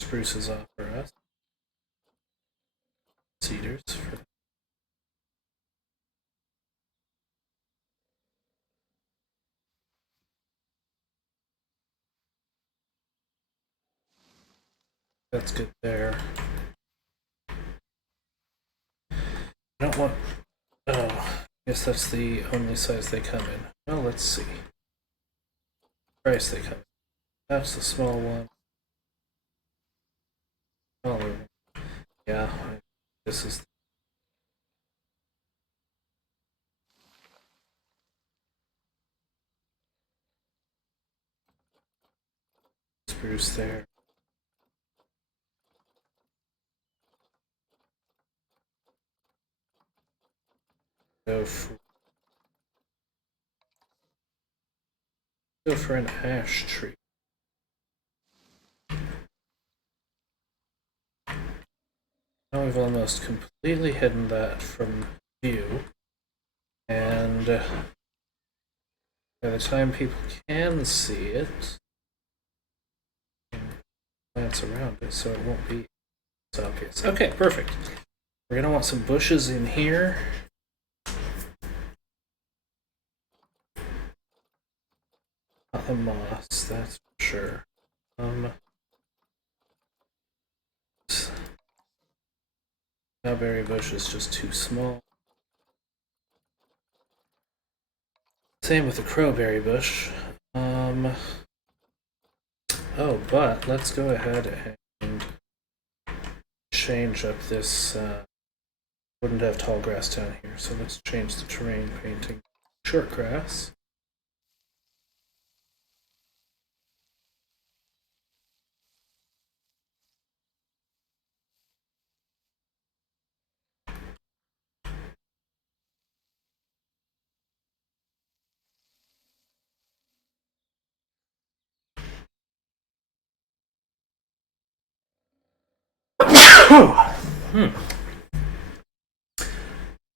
spruces offer us. Cedars. That's good there. I don't want... Oh, I guess that's the only size they come in. Well, let's see. Price they come in. That's the small one. Smaller one. Yeah, this is... Spruce there. Go for an ash tree. Now we've almost completely hidden that from view. And by the time people can see it, plants around it so it won't be so obvious. Okay, perfect. We're going to want some bushes in here. Not the moss, that's for sure. Cowberry bush is just too small. Same with the crowberry bush. Oh, but let's go ahead and change up this. Wouldn't have tall grass down here, so let's change the terrain painting. Short grass.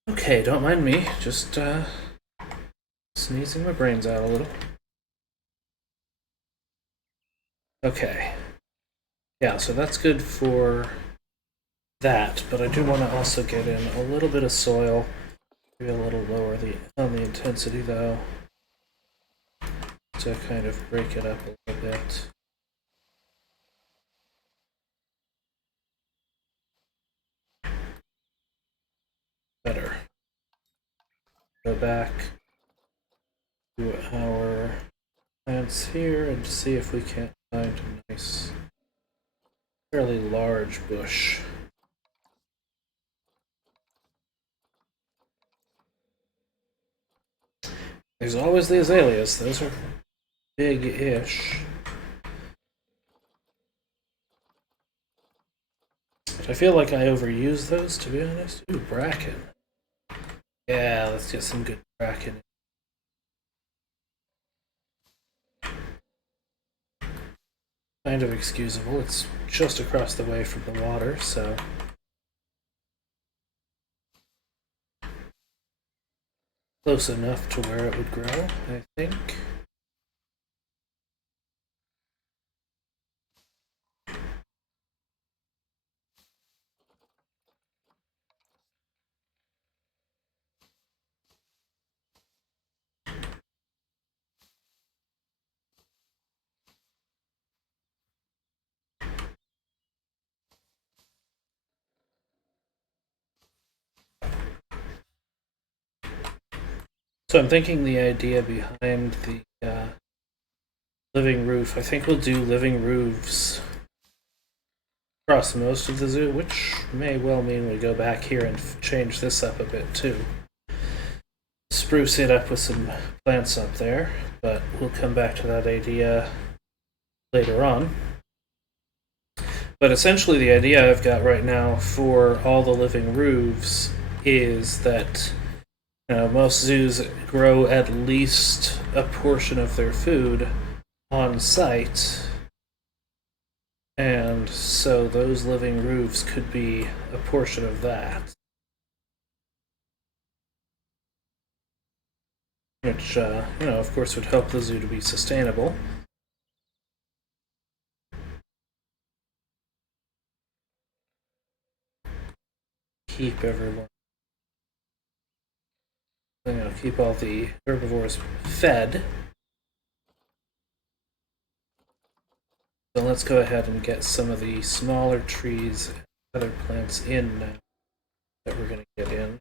Okay, don't mind me. Just sneezing my brains out a little. Okay. Yeah, so that's good for that, but I do want to also get in a little bit of soil. Maybe a little lower on the intensity though, to kind of break it up a little bit. Better. Go back to our plants here and see if we can't find a nice, fairly large bush. There's always the azaleas. Those are big-ish. But I feel like I overuse those, to be honest. Ooh, bracken. Yeah, let's get some good bracken. Kind of excusable. It's just across the way from the water, so close enough to where it would grow, I think. So I'm thinking the idea behind the living roof, I think we'll do living roofs across most of the zoo, which may well mean we go back here and change this up a bit too. Spruce it up with some plants up there, but we'll come back to that idea later on. But essentially the idea I've got right now for all the living roofs is that most zoos grow at least a portion of their food on site, and so those living roofs could be a portion of that. Which, of course, would help the zoo to be sustainable. Keep everyone. Keep all the herbivores fed. So let's go ahead and get some of the smaller trees and other plants in now that we're going to get in.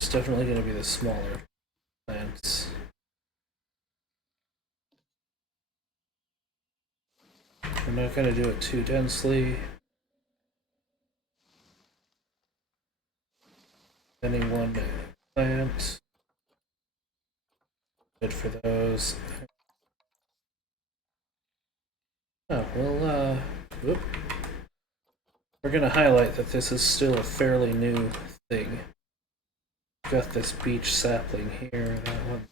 It's definitely going to be the smaller plants. I'm not going to do it too densely. Any one plant. Good for those. Oh, well, whoop. We're going to highlight that this is still a fairly new thing. Got this beech sapling here, that one.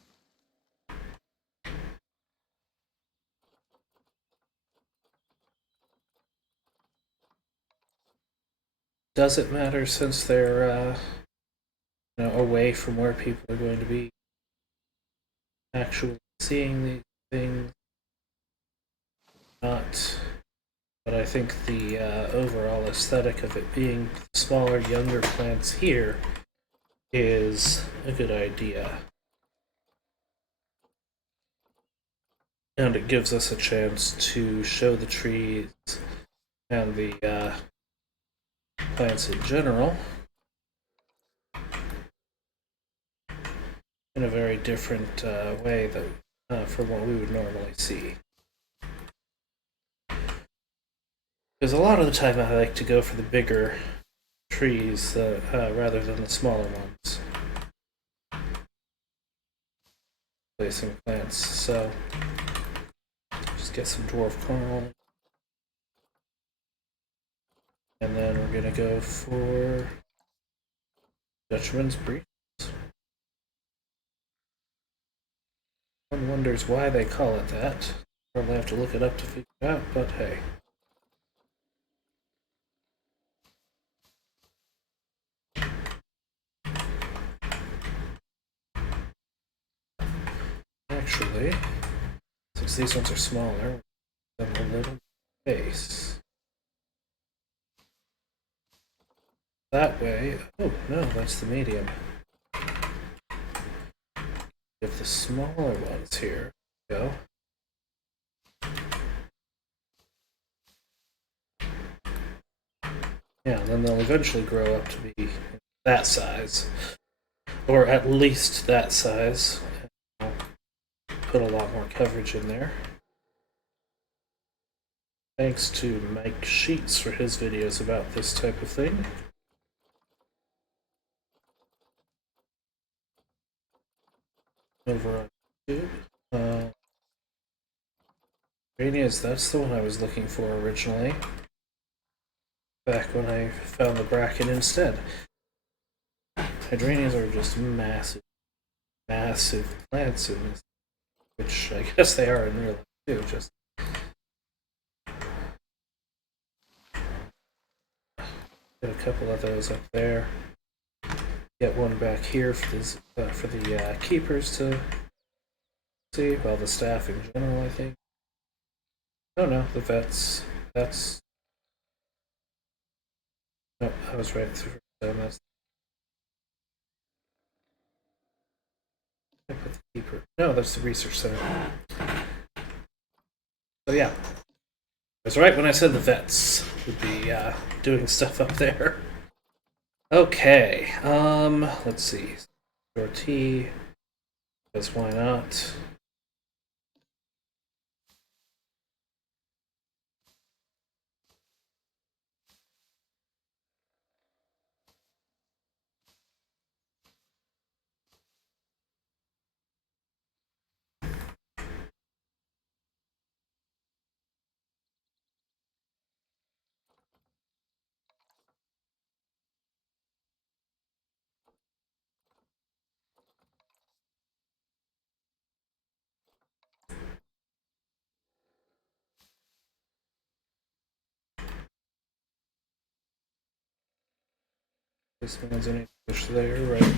does it matter since they're away from where people are going to be actually seeing these things? Not. But I think the overall aesthetic of it being smaller, younger plants here is a good idea. And it gives us a chance to show the trees and the plants in general in a very different way that, from what we would normally see. Because a lot of the time I like to go for the bigger trees rather than the smaller ones. Placing plants, so just get some dwarf coral. And then we're gonna go for Dutchman's Breeze. One wonders why they call it that. Probably have to look it up to figure it out, but hey. Actually, since these ones are smaller, then a little base. That way, oh no, that's the medium. If the smaller ones here go. Yeah, then they'll eventually grow up to be that size. Or at least that size. And I'll put a lot more coverage in there. Thanks to Mike Sheets for his videos about this type of thing. Over on YouTube. Hydrangeas, that's the one I was looking for originally. Back when I found the bracket instead. Hydrangeas are just massive, massive plants in this, which I guess they are in real life too. Just get a couple of those up there. Get one back here for the keepers to see. Well, the staff in general, I think. Oh no, the vets. That's. No, I was right the first time. That's. I put the keeper. No, that's the research center. So yeah, I was right when I said the vets would be doing stuff up there. Okay, let's see. Tea, because why not? This one's in English there, right?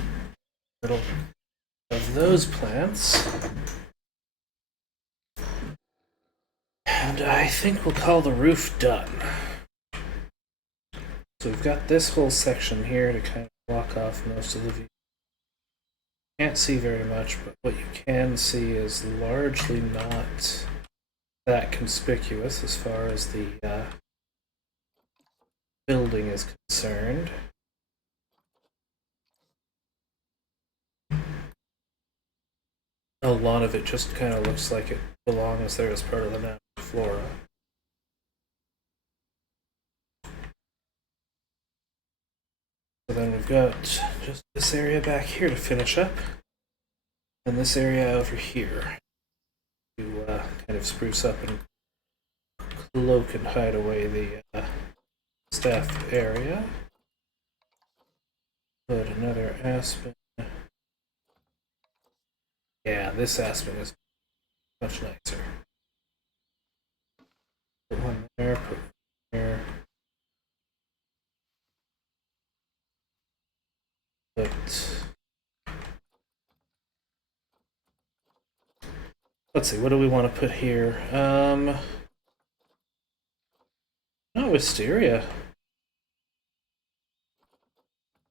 Middle of those plants. And I think we'll call the roof done. So we've got this whole section here to kind of block off most of the view. Can't see very much, but what you can see is largely not that conspicuous as far as the building is concerned. A lot of it just kind of looks like it belongs there as part of the natural flora. So then we've got just this area back here to finish up, and this area over here to kind of spruce up and cloak and hide away the staff area. Put another aspen. Yeah, this aspen is much nicer. Put one there, put one there. But let's see, what do we want to put here? No, Wisteria.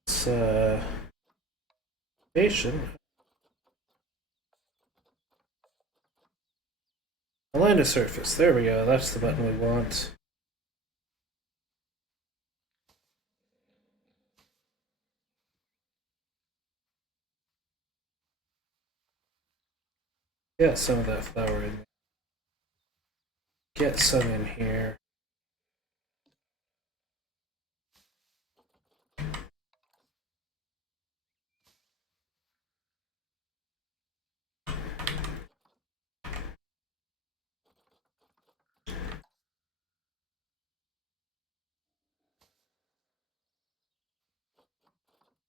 It's station. Align to surface. There we go. That's the button we want. Get some of that flour in. Get some in here.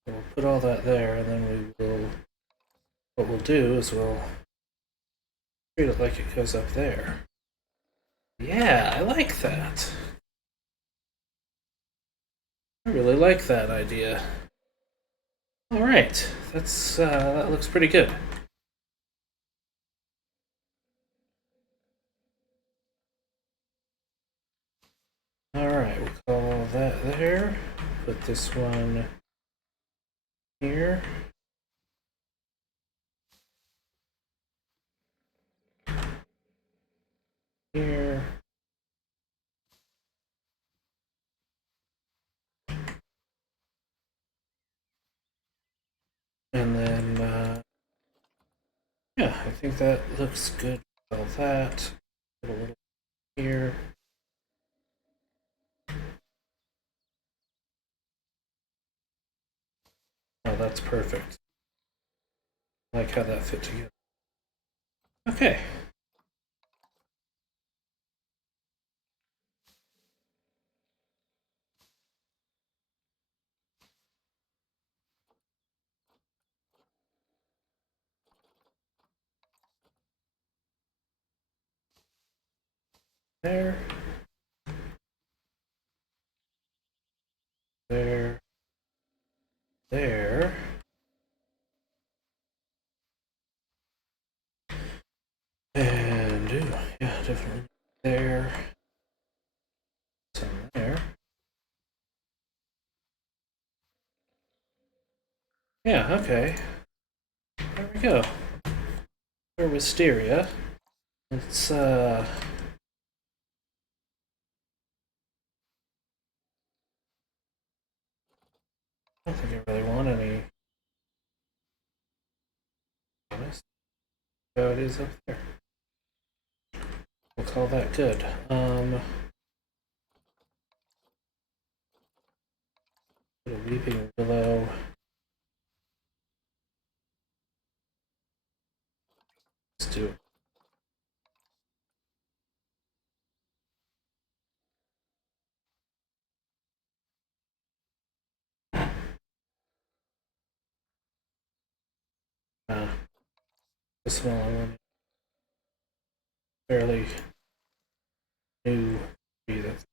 We'll put all that there, and then we will. What we'll do is we'll treat it like it goes up there. Yeah, I like that. I really like that idea. All right, that looks pretty good. All right, we'll call that there. Put this one here. Here. And then, yeah, I think that looks good. All that. Put a little here. Oh, that's perfect. I like how that fit together. Okay. There. There. There. And, ooh, yeah, definitely there. Some there. Yeah, okay. There we go. For Wisteria. It's, I don't think I really want any. Honest. So it is up there. We'll call that good. Put a weeping willow. Let's do it. The smaller one. Fairly new tree that's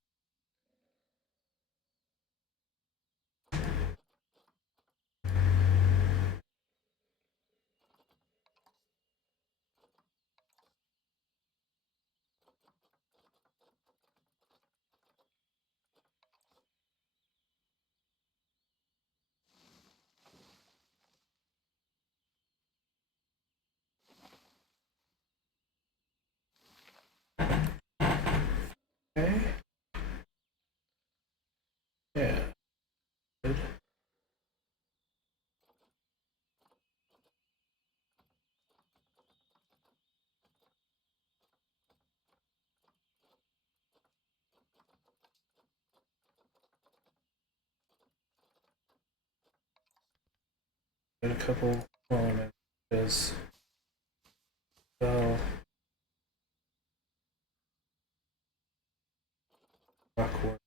okay. Yeah. Good. Get a couple ornaments because well rockwork.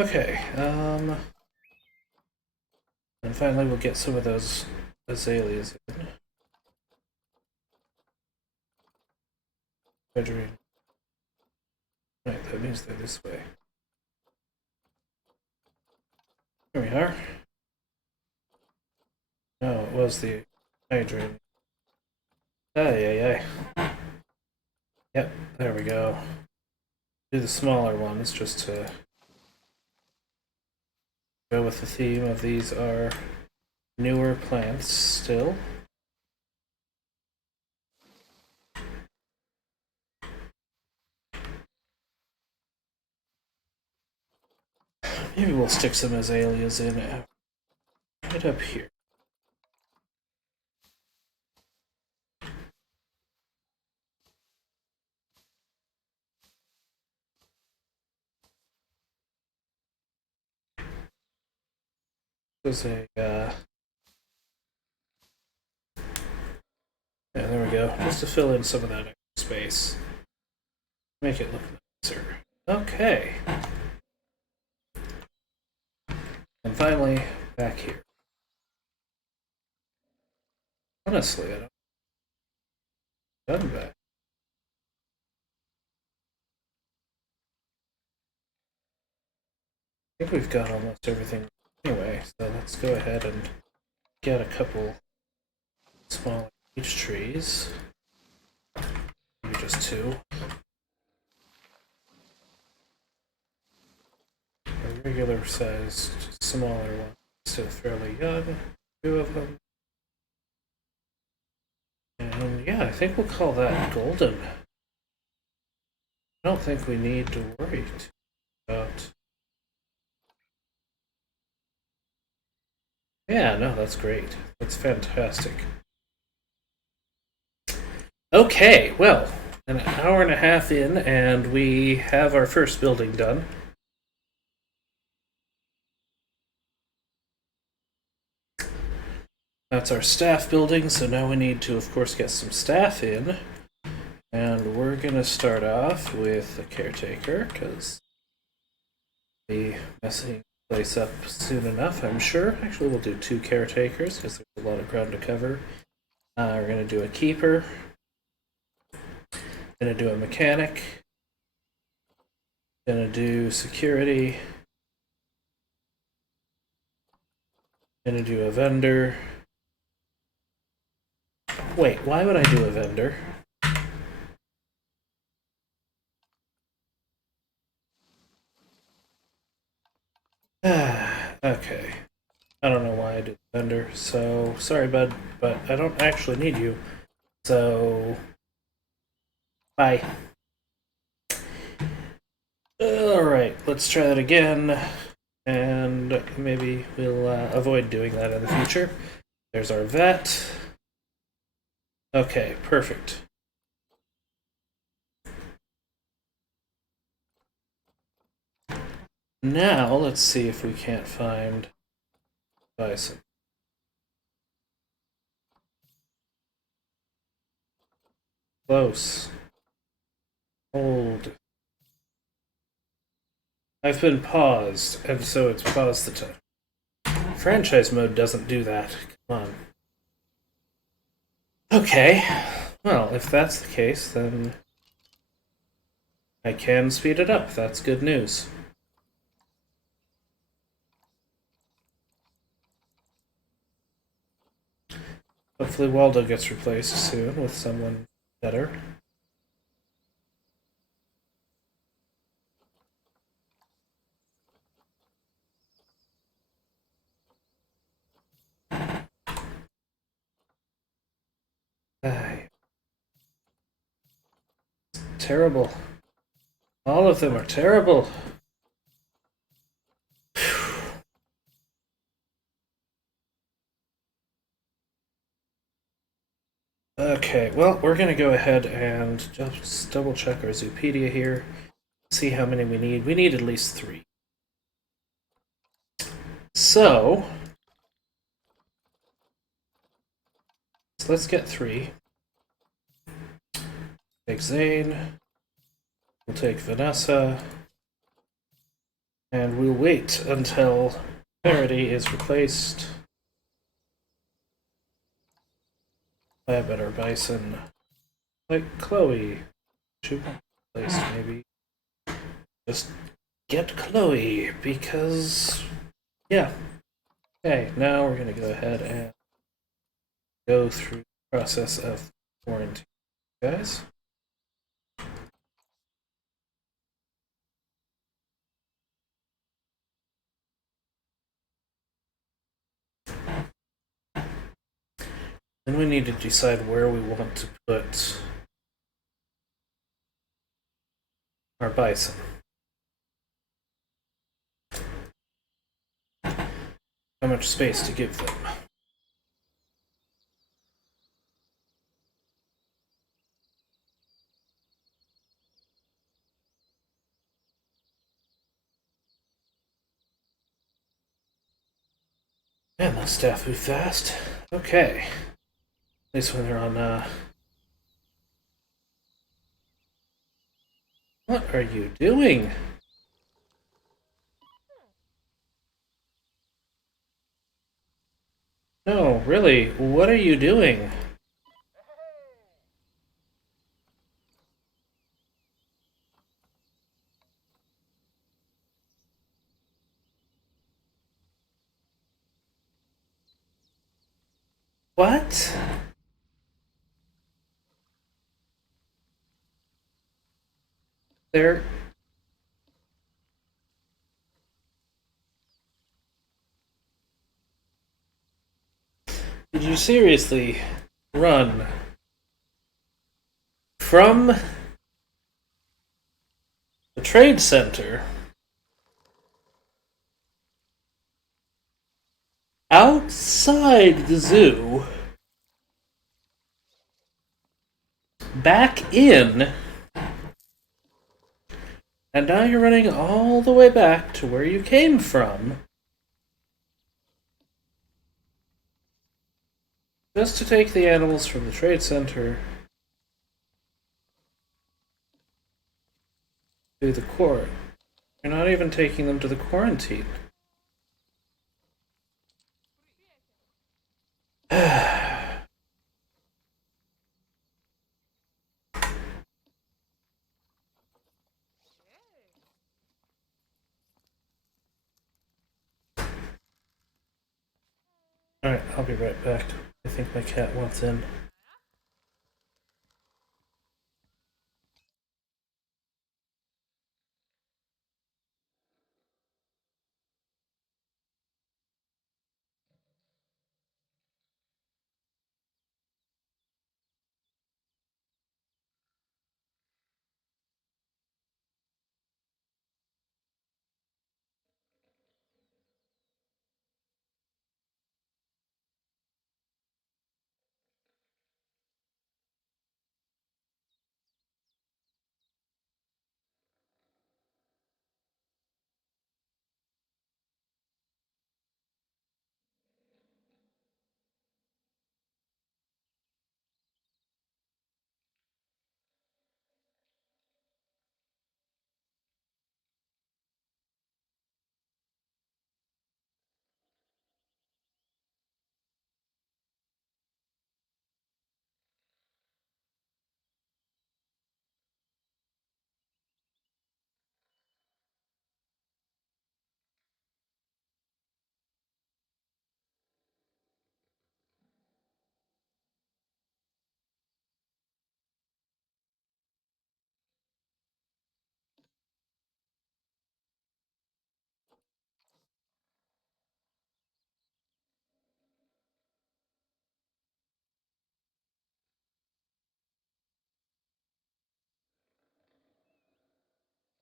Okay, and finally we'll get some of those azaleas in. Right, that means they're this way. Here we are. No, it was the hydrant. Ay, ay, ay. Yep, there we go. Do the smaller ones just to go with the theme of these are newer plants still. Maybe we'll stick some azaleas in right up here. This is yeah, there we go. Just to fill in some of that extra space. Make it look nicer. Okay. And finally, back here. Honestly, I don't done back. I think we've got almost everything anyway, so let's go ahead and get a couple small peach trees. Maybe just two. A regular sized, smaller one. Still fairly young. Two of them. And yeah, I think we'll call that golden. I don't think we need to worry about. Yeah, no, that's great. That's fantastic. Okay, well, an hour and a half in, and we have our first building done. That's our staff building, so now we need to, of course, get some staff in. And we're going to start off with the caretaker, because we'll be messing the place up soon enough, I'm sure. Actually, we'll do two caretakers, because there's a lot of ground to cover. We're going to do a keeper. Going to do a mechanic. Going to do security. Going to do a vendor. Wait, why would I do a vendor? Okay. I don't know why I did the vendor, so sorry, bud, but I don't actually need you. So, bye. Alright, let's try that again, and maybe we'll avoid doing that in the future. There's our vet. Okay, perfect. Now, let's see if we can't find Bison. Close. Hold. I've been paused, and so it's paused the time. Franchise mode doesn't do that. Come on. Okay. Well, if that's the case, then I can speed it up. That's good news. Hopefully Waldo gets replaced soon with someone better. Terrible. All of them are terrible. Okay, well, we're going to go ahead and just double check our Zoopedia here. See how many we need. We need at least 3. So let's get 3. Take Zane. We'll take Vanessa. And we'll wait until Parity is replaced by a better Bison. Like Chloe. Should be replaced, maybe. Just get Chloe, because... yeah. Okay, now we're going to go ahead and go through the process of quarantine, guys. Then we need to decide where we want to put our Bison. How much space to give them. Man, those staff move fast. Okay. At least when they're on, What are you doing? No, really, what are you doing? What? They're... Did you seriously run from the trade center outside the zoo back in, and now you're running all the way back to where you came from just to take the animals from the trade center to the court? You're not even taking them to the quarantine. Alright, I'll be right back. I think my cat wants in.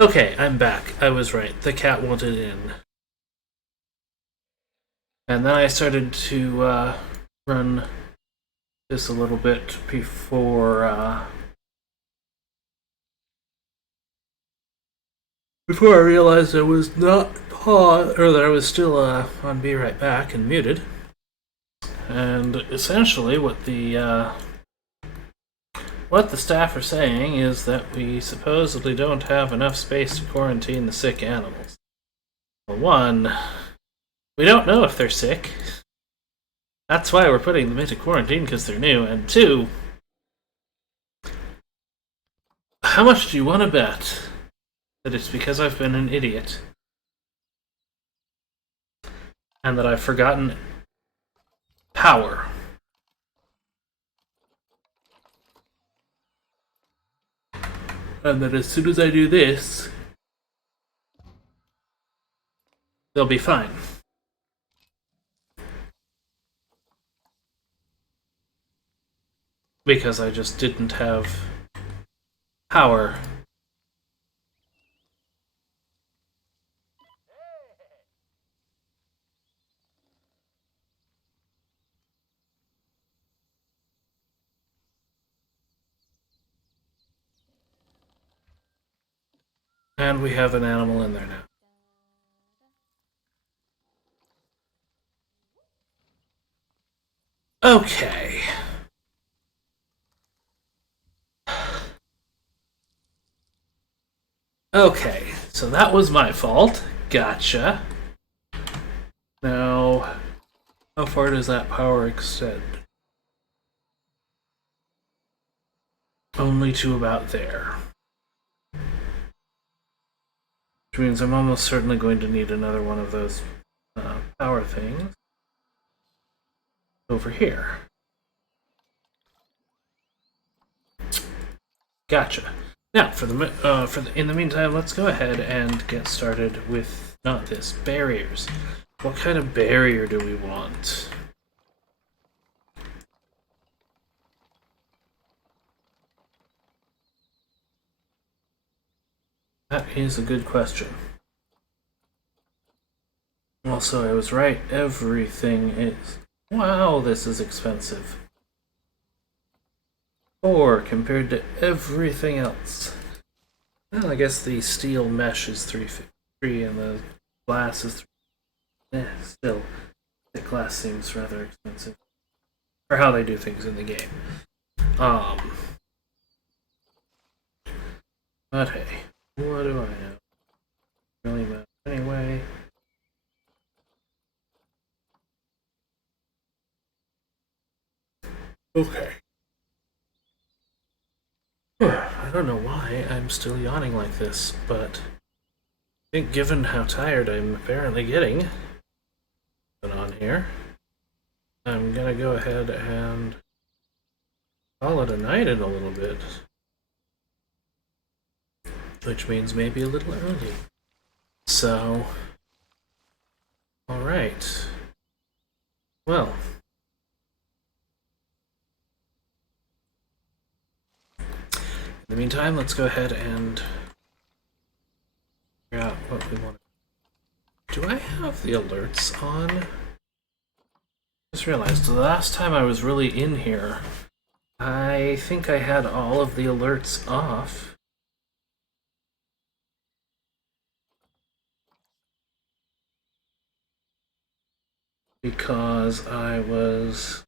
Okay, I'm back. I was right. The cat wanted in. And then I started to run this a little bit before I realized I was not paused, or that I was still on Be Right Back and muted. And essentially, what the staff are saying is that we supposedly don't have enough space to quarantine the sick animals. Well, one, we don't know if they're sick. That's why we're putting them into quarantine, because they're new. And two, how much do you want to bet that it's because I've been an idiot and that I've forgotten power? And that as soon as I do this, they'll be fine. Because I just didn't have power. And we have an animal in there now. Okay. Okay, so that was my fault. Gotcha. Now, how far does that power extend? Only to about there. Which means I'm almost certainly going to need another one of those power things over here. Gotcha. Now, in the meantime, let's go ahead and get started with not this barriers. What kind of barrier do we want? That is a good question. Also, I was right. Everything is. Wow, this is expensive. 4 compared to everything else. Well, I guess the steel mesh is 353 and the glass is 3. Still, the glass seems rather expensive for how they do things in the game. But hey, what do I know? Really matter anyway. Okay. I don't know why I'm still yawning like this, but I think given how tired I'm apparently getting on here, I'm gonna go ahead and call it a night in a little bit. Which means maybe a little early. So, alright. Well, in the meantime, let's go ahead and figure out what we want. Do I have the alerts on? I just realized the last time I was really in here, I think I had all of the alerts off. Because I was...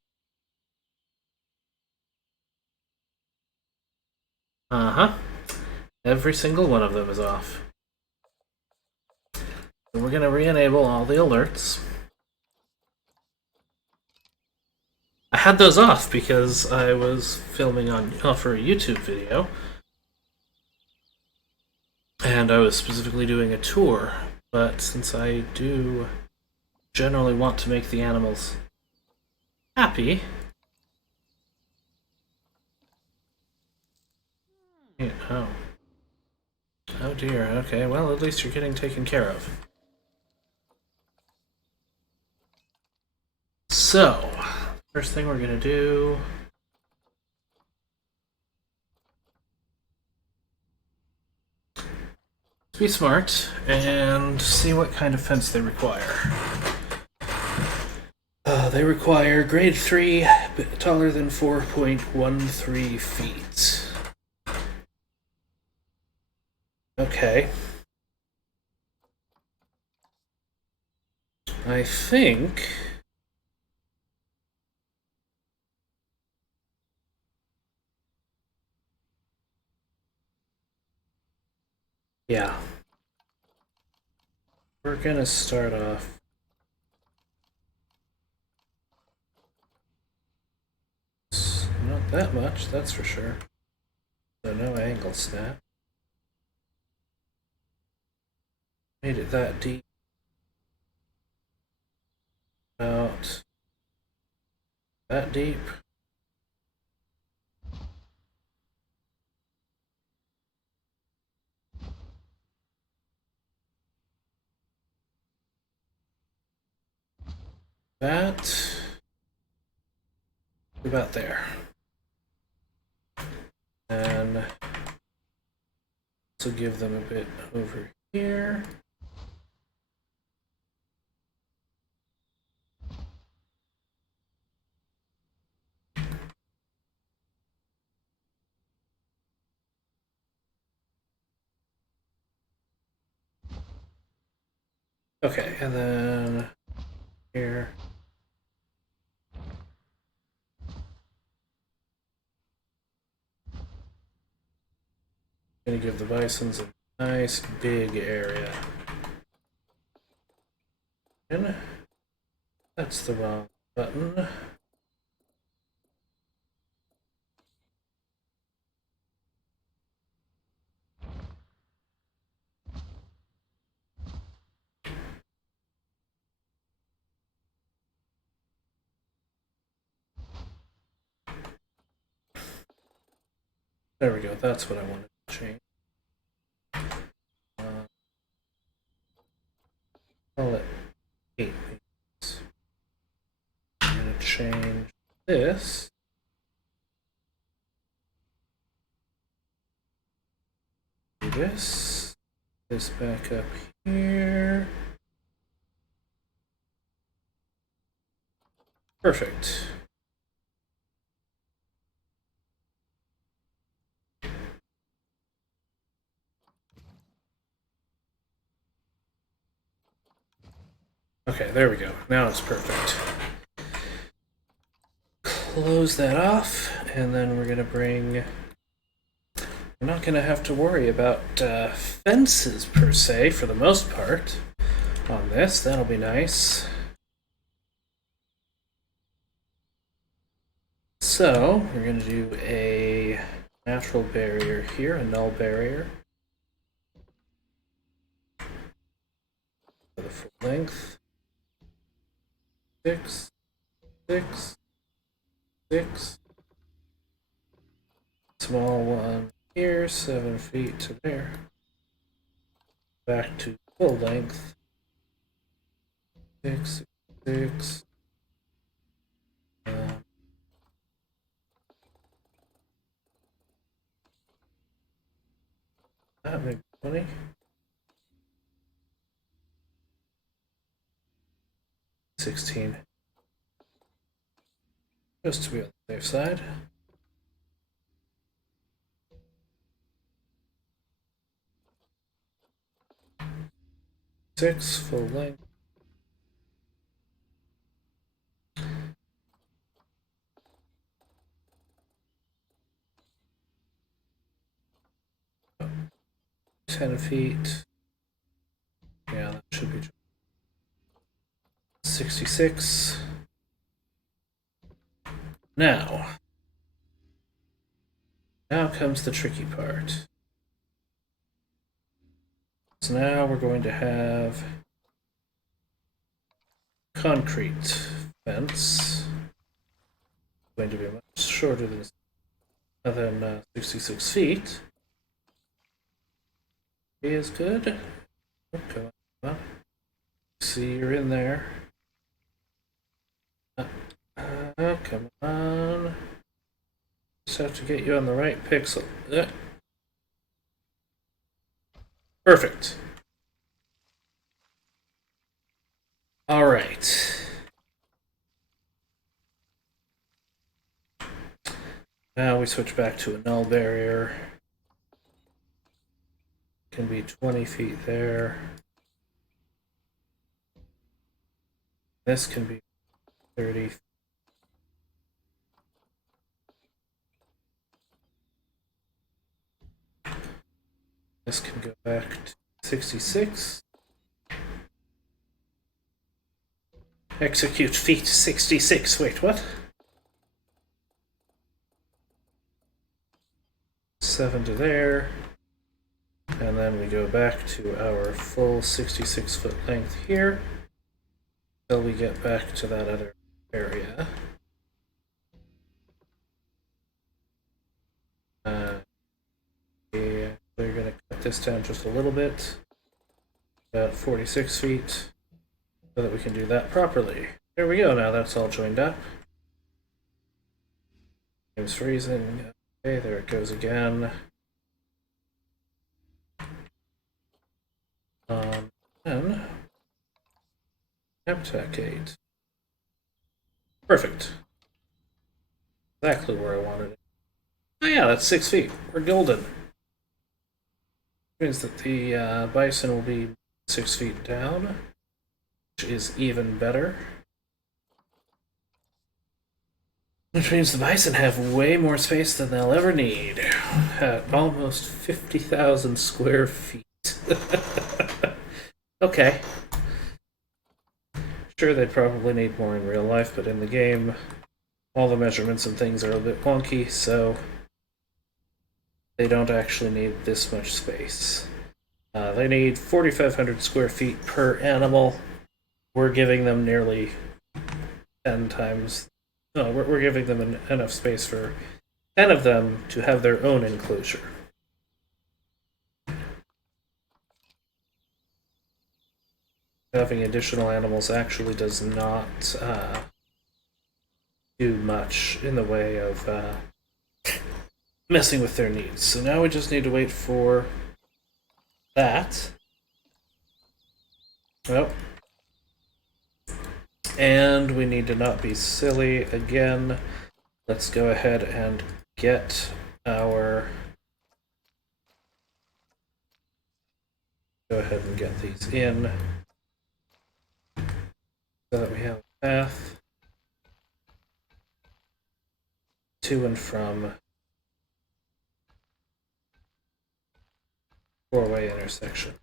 Uh-huh. Every single one of them is off. So we're going to re-enable all the alerts. I had those off because I was filming for a YouTube video. And I was specifically doing a tour. But since I do generally want to make the animals happy... Yeah, oh. Oh dear, okay, well at least you're getting taken care of. So, first thing we're gonna do... be smart and see what kind of fence they require. They require grade 3, taller than 4.13 feet. Okay. I think... Yeah. we're gonna start off. Not that much, that's for sure. So no angle snap. Made it that deep. About that deep. That about there. And also give them a bit over here. Okay, and then here. Gonna give the bisons a nice big area. And that's the wrong button. There we go, that's what I wanted to change. Call it 8 meters. I'm gonna change this. Do this. This back up here. Perfect. Okay, there we go. Now it's perfect. Close that off, and then we're gonna bring. We're not gonna have to worry about fences per se for the most part on this. That'll be nice. So we're gonna do a natural barrier here, a null barrier for the full length. 6, 6, 6. Small one here, 7 feet to there. Back to full length. 6, 6. That makes 20. 16. Just to be on the safe side. Six, full length. Oh, 10 feet. Yeah, that should be 66. Now comes the tricky part. So now we're going to have concrete fence. Going to be much shorter than 66 feet. Is good. Oh, come on. See, you're in there. Come on. Just have to get you on the right pixel. Perfect. All right. Now we switch back to a null barrier. Can be 20 feet there. This can be 30 feet. This can go back to 66. execute feat 66. Wait, what? 7 to there. And then we go back to our full 66-foot length here until we get back to that other area. Yeah, we're going to cut this down just a little bit, about 46 feet, so that we can do that properly. There we go, now that's all joined up. Game's freezing. Okay, there it goes again. Then habitat gate. Perfect. Exactly where I wanted it. Oh yeah, that's 6 feet. We're golden. Means that the bison will be 6 feet down, which is even better. Which means the bison have way more space than they'll ever need. At almost 50,000 square feet. Okay. Sure, they'd probably need more in real life, but in the game, all the measurements and things are a bit wonky, so they don't actually need this much space. They need 4,500 square feet per animal. We're giving them nearly 10 times. No, we're giving them enough space for 10 of them to have their own enclosure. Having additional animals actually does not do much in the way of messing with their needs. So now we just need to wait for that. Oh. And we need to not be silly again. Let's go ahead and get our... Go ahead and get these in so that we have a path to and from four-way intersection.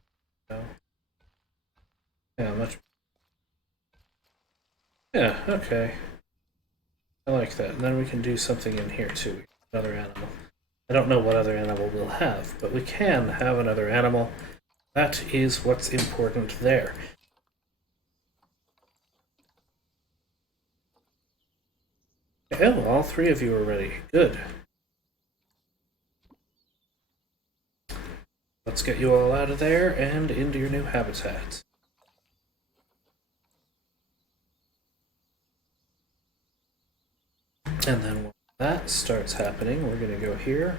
No. Yeah, much. Yeah, okay. I like that. And then we can do something in here too. Another animal. I don't know what other animal we'll have, but we can have another animal. That is what's important there. Oh, all 3 of you are ready. Good. Let's get you all out of there and into your new habitat. And then when that starts happening, we're going to go here,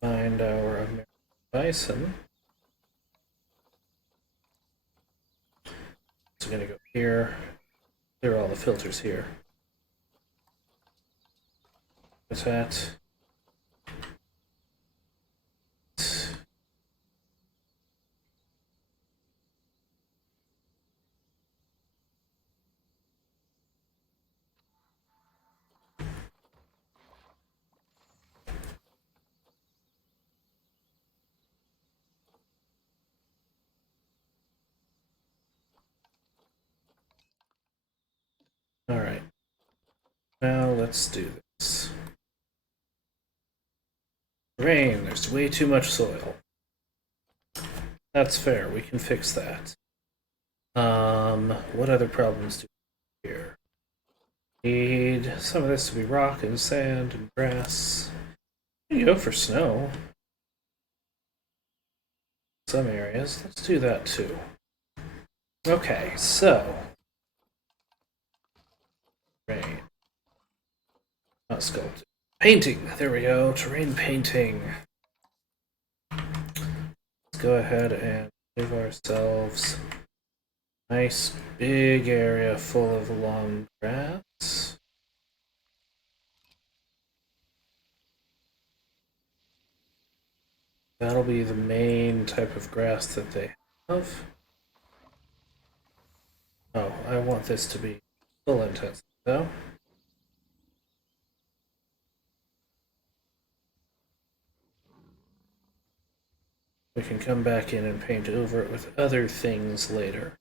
find our American bison. So we're going to go here, clear all the filters here. Habitat. Alright. Now let's do this. Rain, there's way too much soil. That's fair, we can fix that. What other problems do we have here? Need some of this to be rock and sand and grass. You go for snow. Some areas. Let's do that too. Okay, so rain. Not sculpting. Painting! There we go. Terrain painting. Let's go ahead and give ourselves a nice big area full of long grass. That'll be the main type of grass that they have. Oh, I want this to be full intensity though. We can come back in and paint over it with other things later.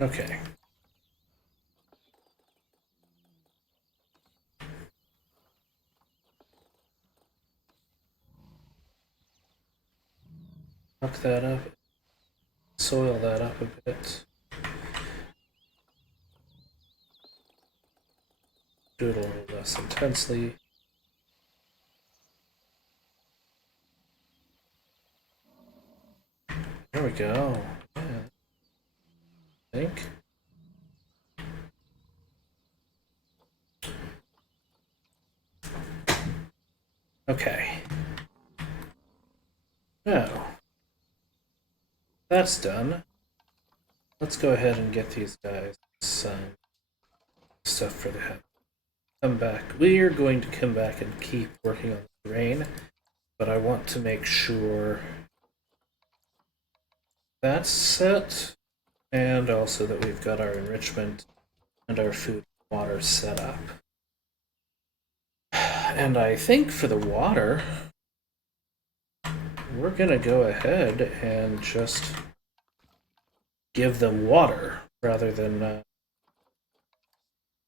Okay. Knock that up. Soil that up a bit. Do it a little less intensely. There we go. Yeah. I think. Okay. Now, that's done. Let's go ahead and get these guys some stuff for the house. Come back. We are going to come back and keep working on the terrain, but I want to make sure that's set, and also that we've got our enrichment and our food and water set up. And I think for the water, we're going to go ahead and just give them water rather than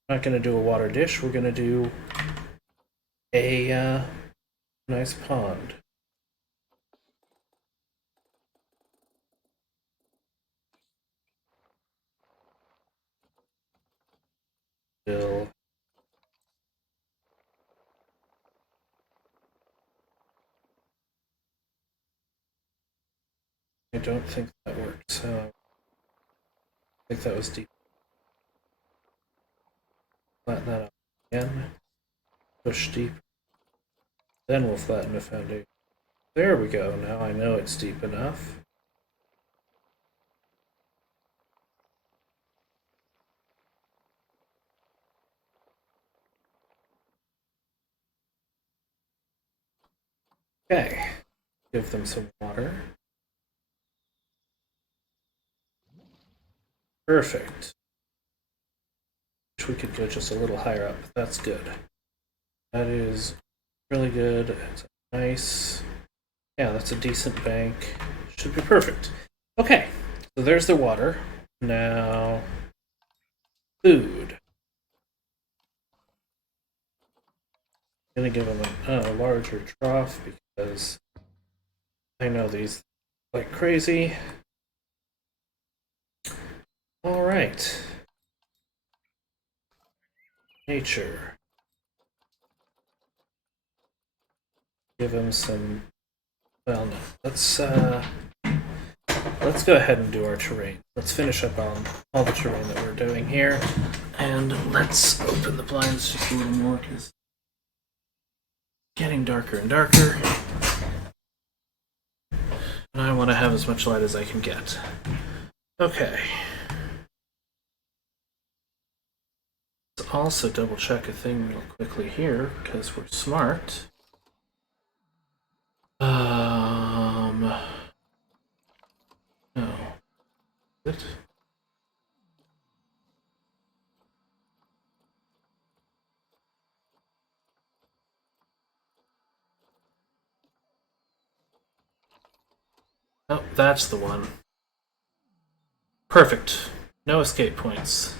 not going to do a water dish. We're going to do a nice pond. Bill. I don't think that worked, so I think that was deep. Flatten that out again. Push deep. Then we'll flatten the foundation. There we go. Now I know it's deep enough. Okay. Give them some water. Perfect. Wish we could go just a little higher up. That's good. That is really good. It's nice. Yeah, that's a decent bank. Should be perfect. Okay, so there's the water. Now, food. I'm gonna give them a larger trough because I know these like crazy. All right. Nature. Give him some. Well, no. Let's go ahead and do our terrain. Let's finish up on all the terrain that we're doing here, and let's open the blinds just a little more because it's getting darker and darker, and I want to have as much light as I can get. Okay. Let's also double check a thing real quickly here because we're smart. No. What? Oh, that's the one. Perfect. No escape points.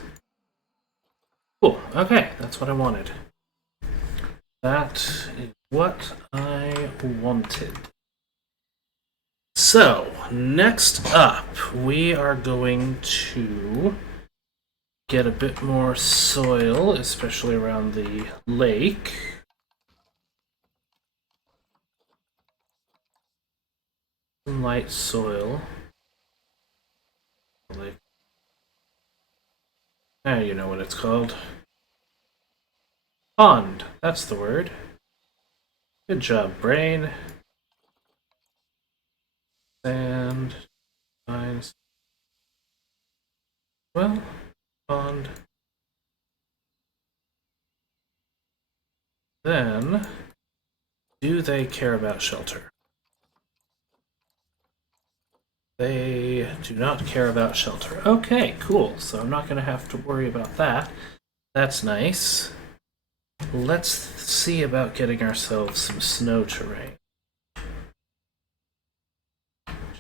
Cool. Okay, that's what I wanted. That is what I wanted. So, next up, we are going to get a bit more soil, especially around the lake. Some light soil. Like, now you know what it's called. Pond. That's the word. Good job, brain. Sand. Mines. Well, pond. Then, do they care about shelter? They do not care about shelter. Okay, cool. So I'm not going to have to worry about that. That's nice. Let's see about getting ourselves some snow terrain.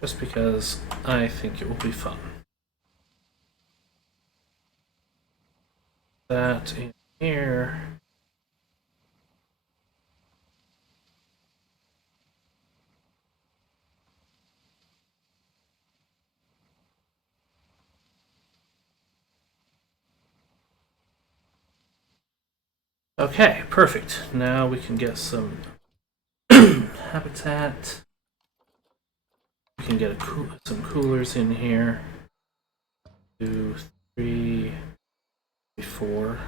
Just because I think it will be fun. that in here. Okay, perfect. Now we can get some habitat. We can get some coolers in here. 2, 3, 4.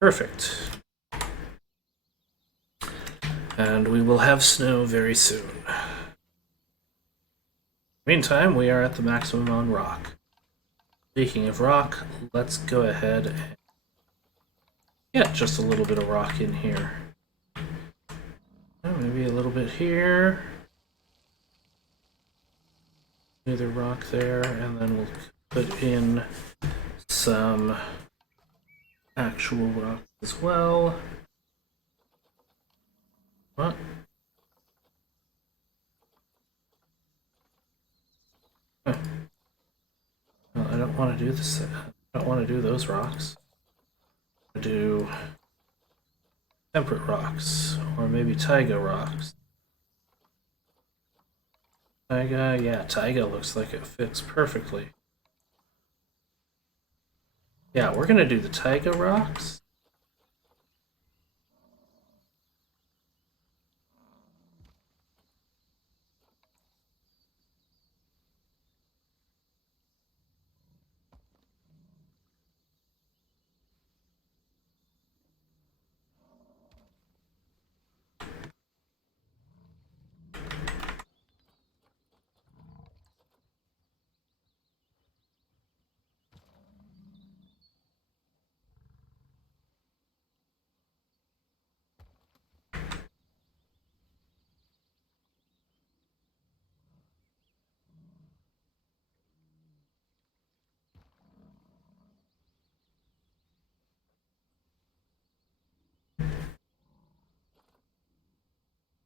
Perfect. And we will have snow very soon. Meantime, we are at the maximum on rock. Speaking of rock, let's go ahead and get just a little bit of rock in here. Maybe a little bit here. Another rock there, and then we'll put in some actual rock as well. What? Huh. Well, I don't want to do this. I don't want to do those rocks. I do temperate rocks, or maybe taiga rocks. Taiga, yeah, taiga looks like it fits perfectly. Yeah, we're gonna do the taiga rocks.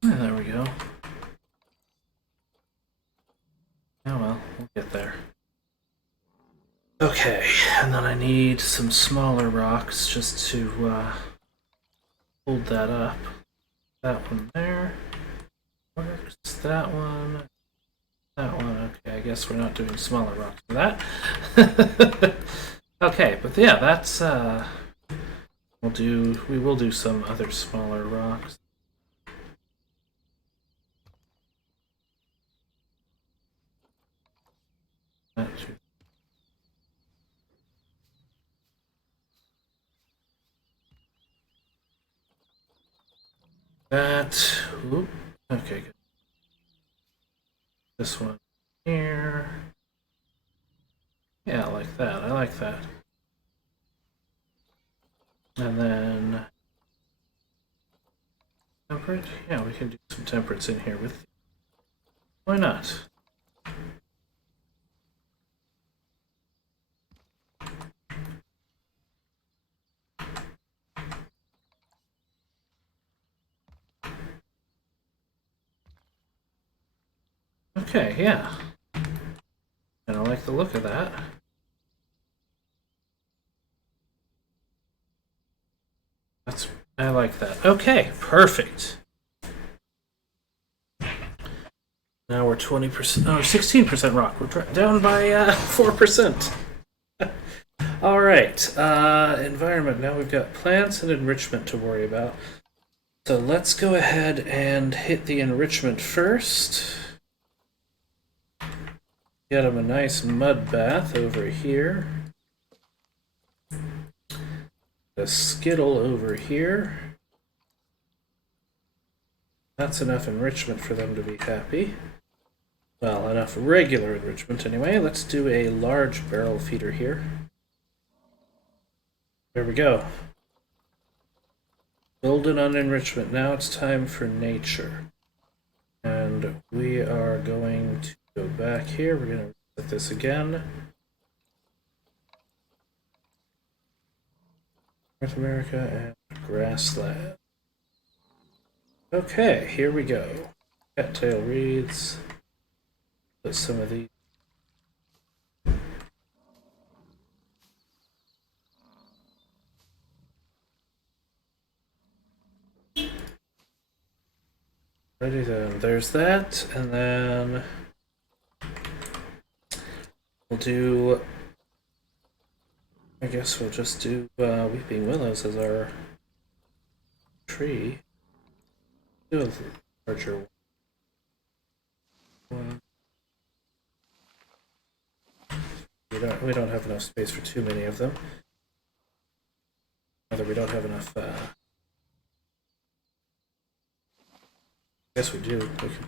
There we go. Oh well, we'll get there. Okay, and then I need some smaller rocks just to hold that up. That one there works. That one. That one. Okay, I guess we're not doing smaller rocks for that. Okay, but yeah, that's we will do some other smaller rocks. That. Oop, okay, good. This one here. Yeah, I like that. I like that. And then temperate? Yeah, we can do some temperates in here with. Why not? Okay, yeah. And I like the look of that. I like that. Okay, perfect. Now we're 20%, oh, 16% rock. We're down by 4%. All right, environment. Now we've got plants and enrichment to worry about. So let's go ahead and hit the enrichment first. Get him a nice mud bath over here. A skittle over here. That's enough enrichment for them to be happy. Well, enough regular enrichment anyway. Let's do a large barrel feeder here. There we go. Building on enrichment. Now it's time for nature. And we are going to go back here. We're going to set this again. North America and grassland. Okay, here we go. Cattail reeds. Put some of these. Alrighty then, there's that, and then we'll do. I guess we'll just do Weeping Willows as our tree. Do a larger one. We don't have enough space for too many of them. Either we don't have enough. I guess we do. We can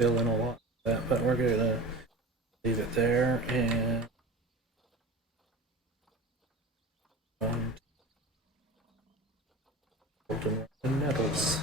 fill in a lot of that, but we're gonna leave it there and. Golden nettles.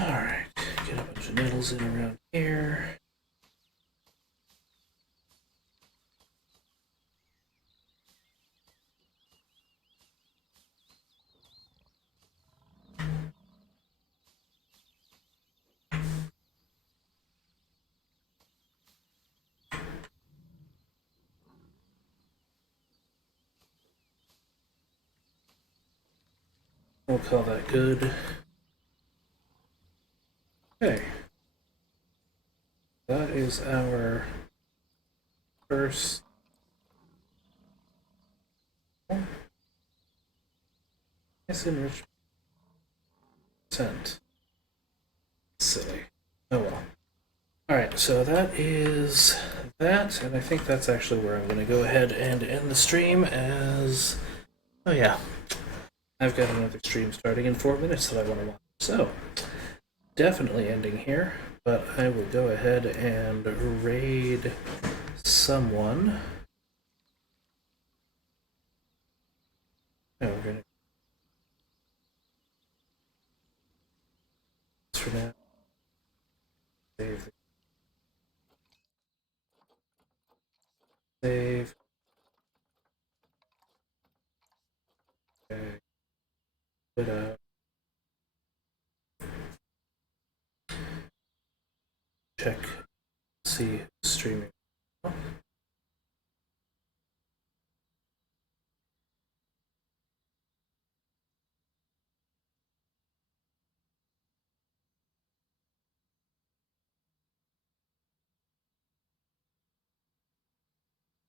Alright, get a bunch of nettles in around here. We'll call that good. Okay. That is our first. It's enrichment. Silly. Oh well. Alright, so that is that, and I think that's actually where I'm going to go ahead and end the stream as. Oh yeah. I've got another stream starting in 4 minutes that I want to watch. So, definitely ending here, but I will go ahead and raid someone. Oh, we're gonna. For now. Save. Save. Okay. Put out. Check. See who's streaming.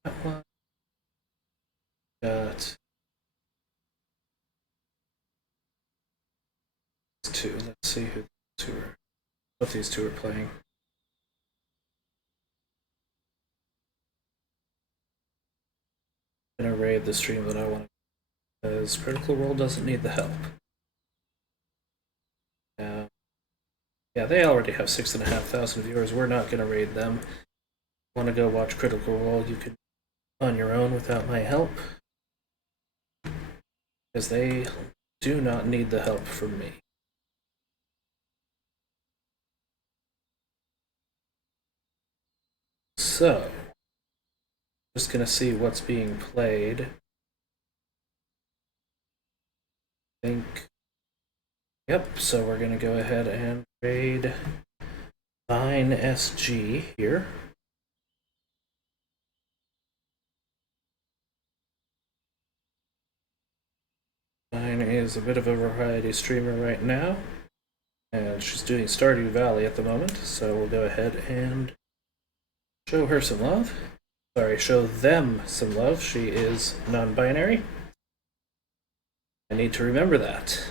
That one. Got two. Let's see who two are. What these two are playing. I'm gonna raid the stream that I want because Critical Role doesn't need the help. Yeah, they already have 6,500 viewers. We're not gonna raid them. Want to go watch Critical Role? You can on your own without my help, because they do not need the help from me. So, just gonna see what's being played. I think. Yep, so we're gonna go ahead and raid Vine SG here. Vine is a bit of a variety streamer right now, and she's doing Stardew Valley at the moment, so we'll go ahead and show her some love. Sorry, show them some love. She is non-binary. I need to remember that.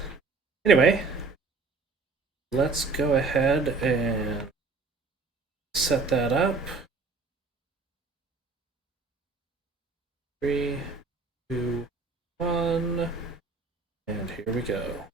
Anyway, let's go ahead and set that up. 3, 2, 1, and here we go.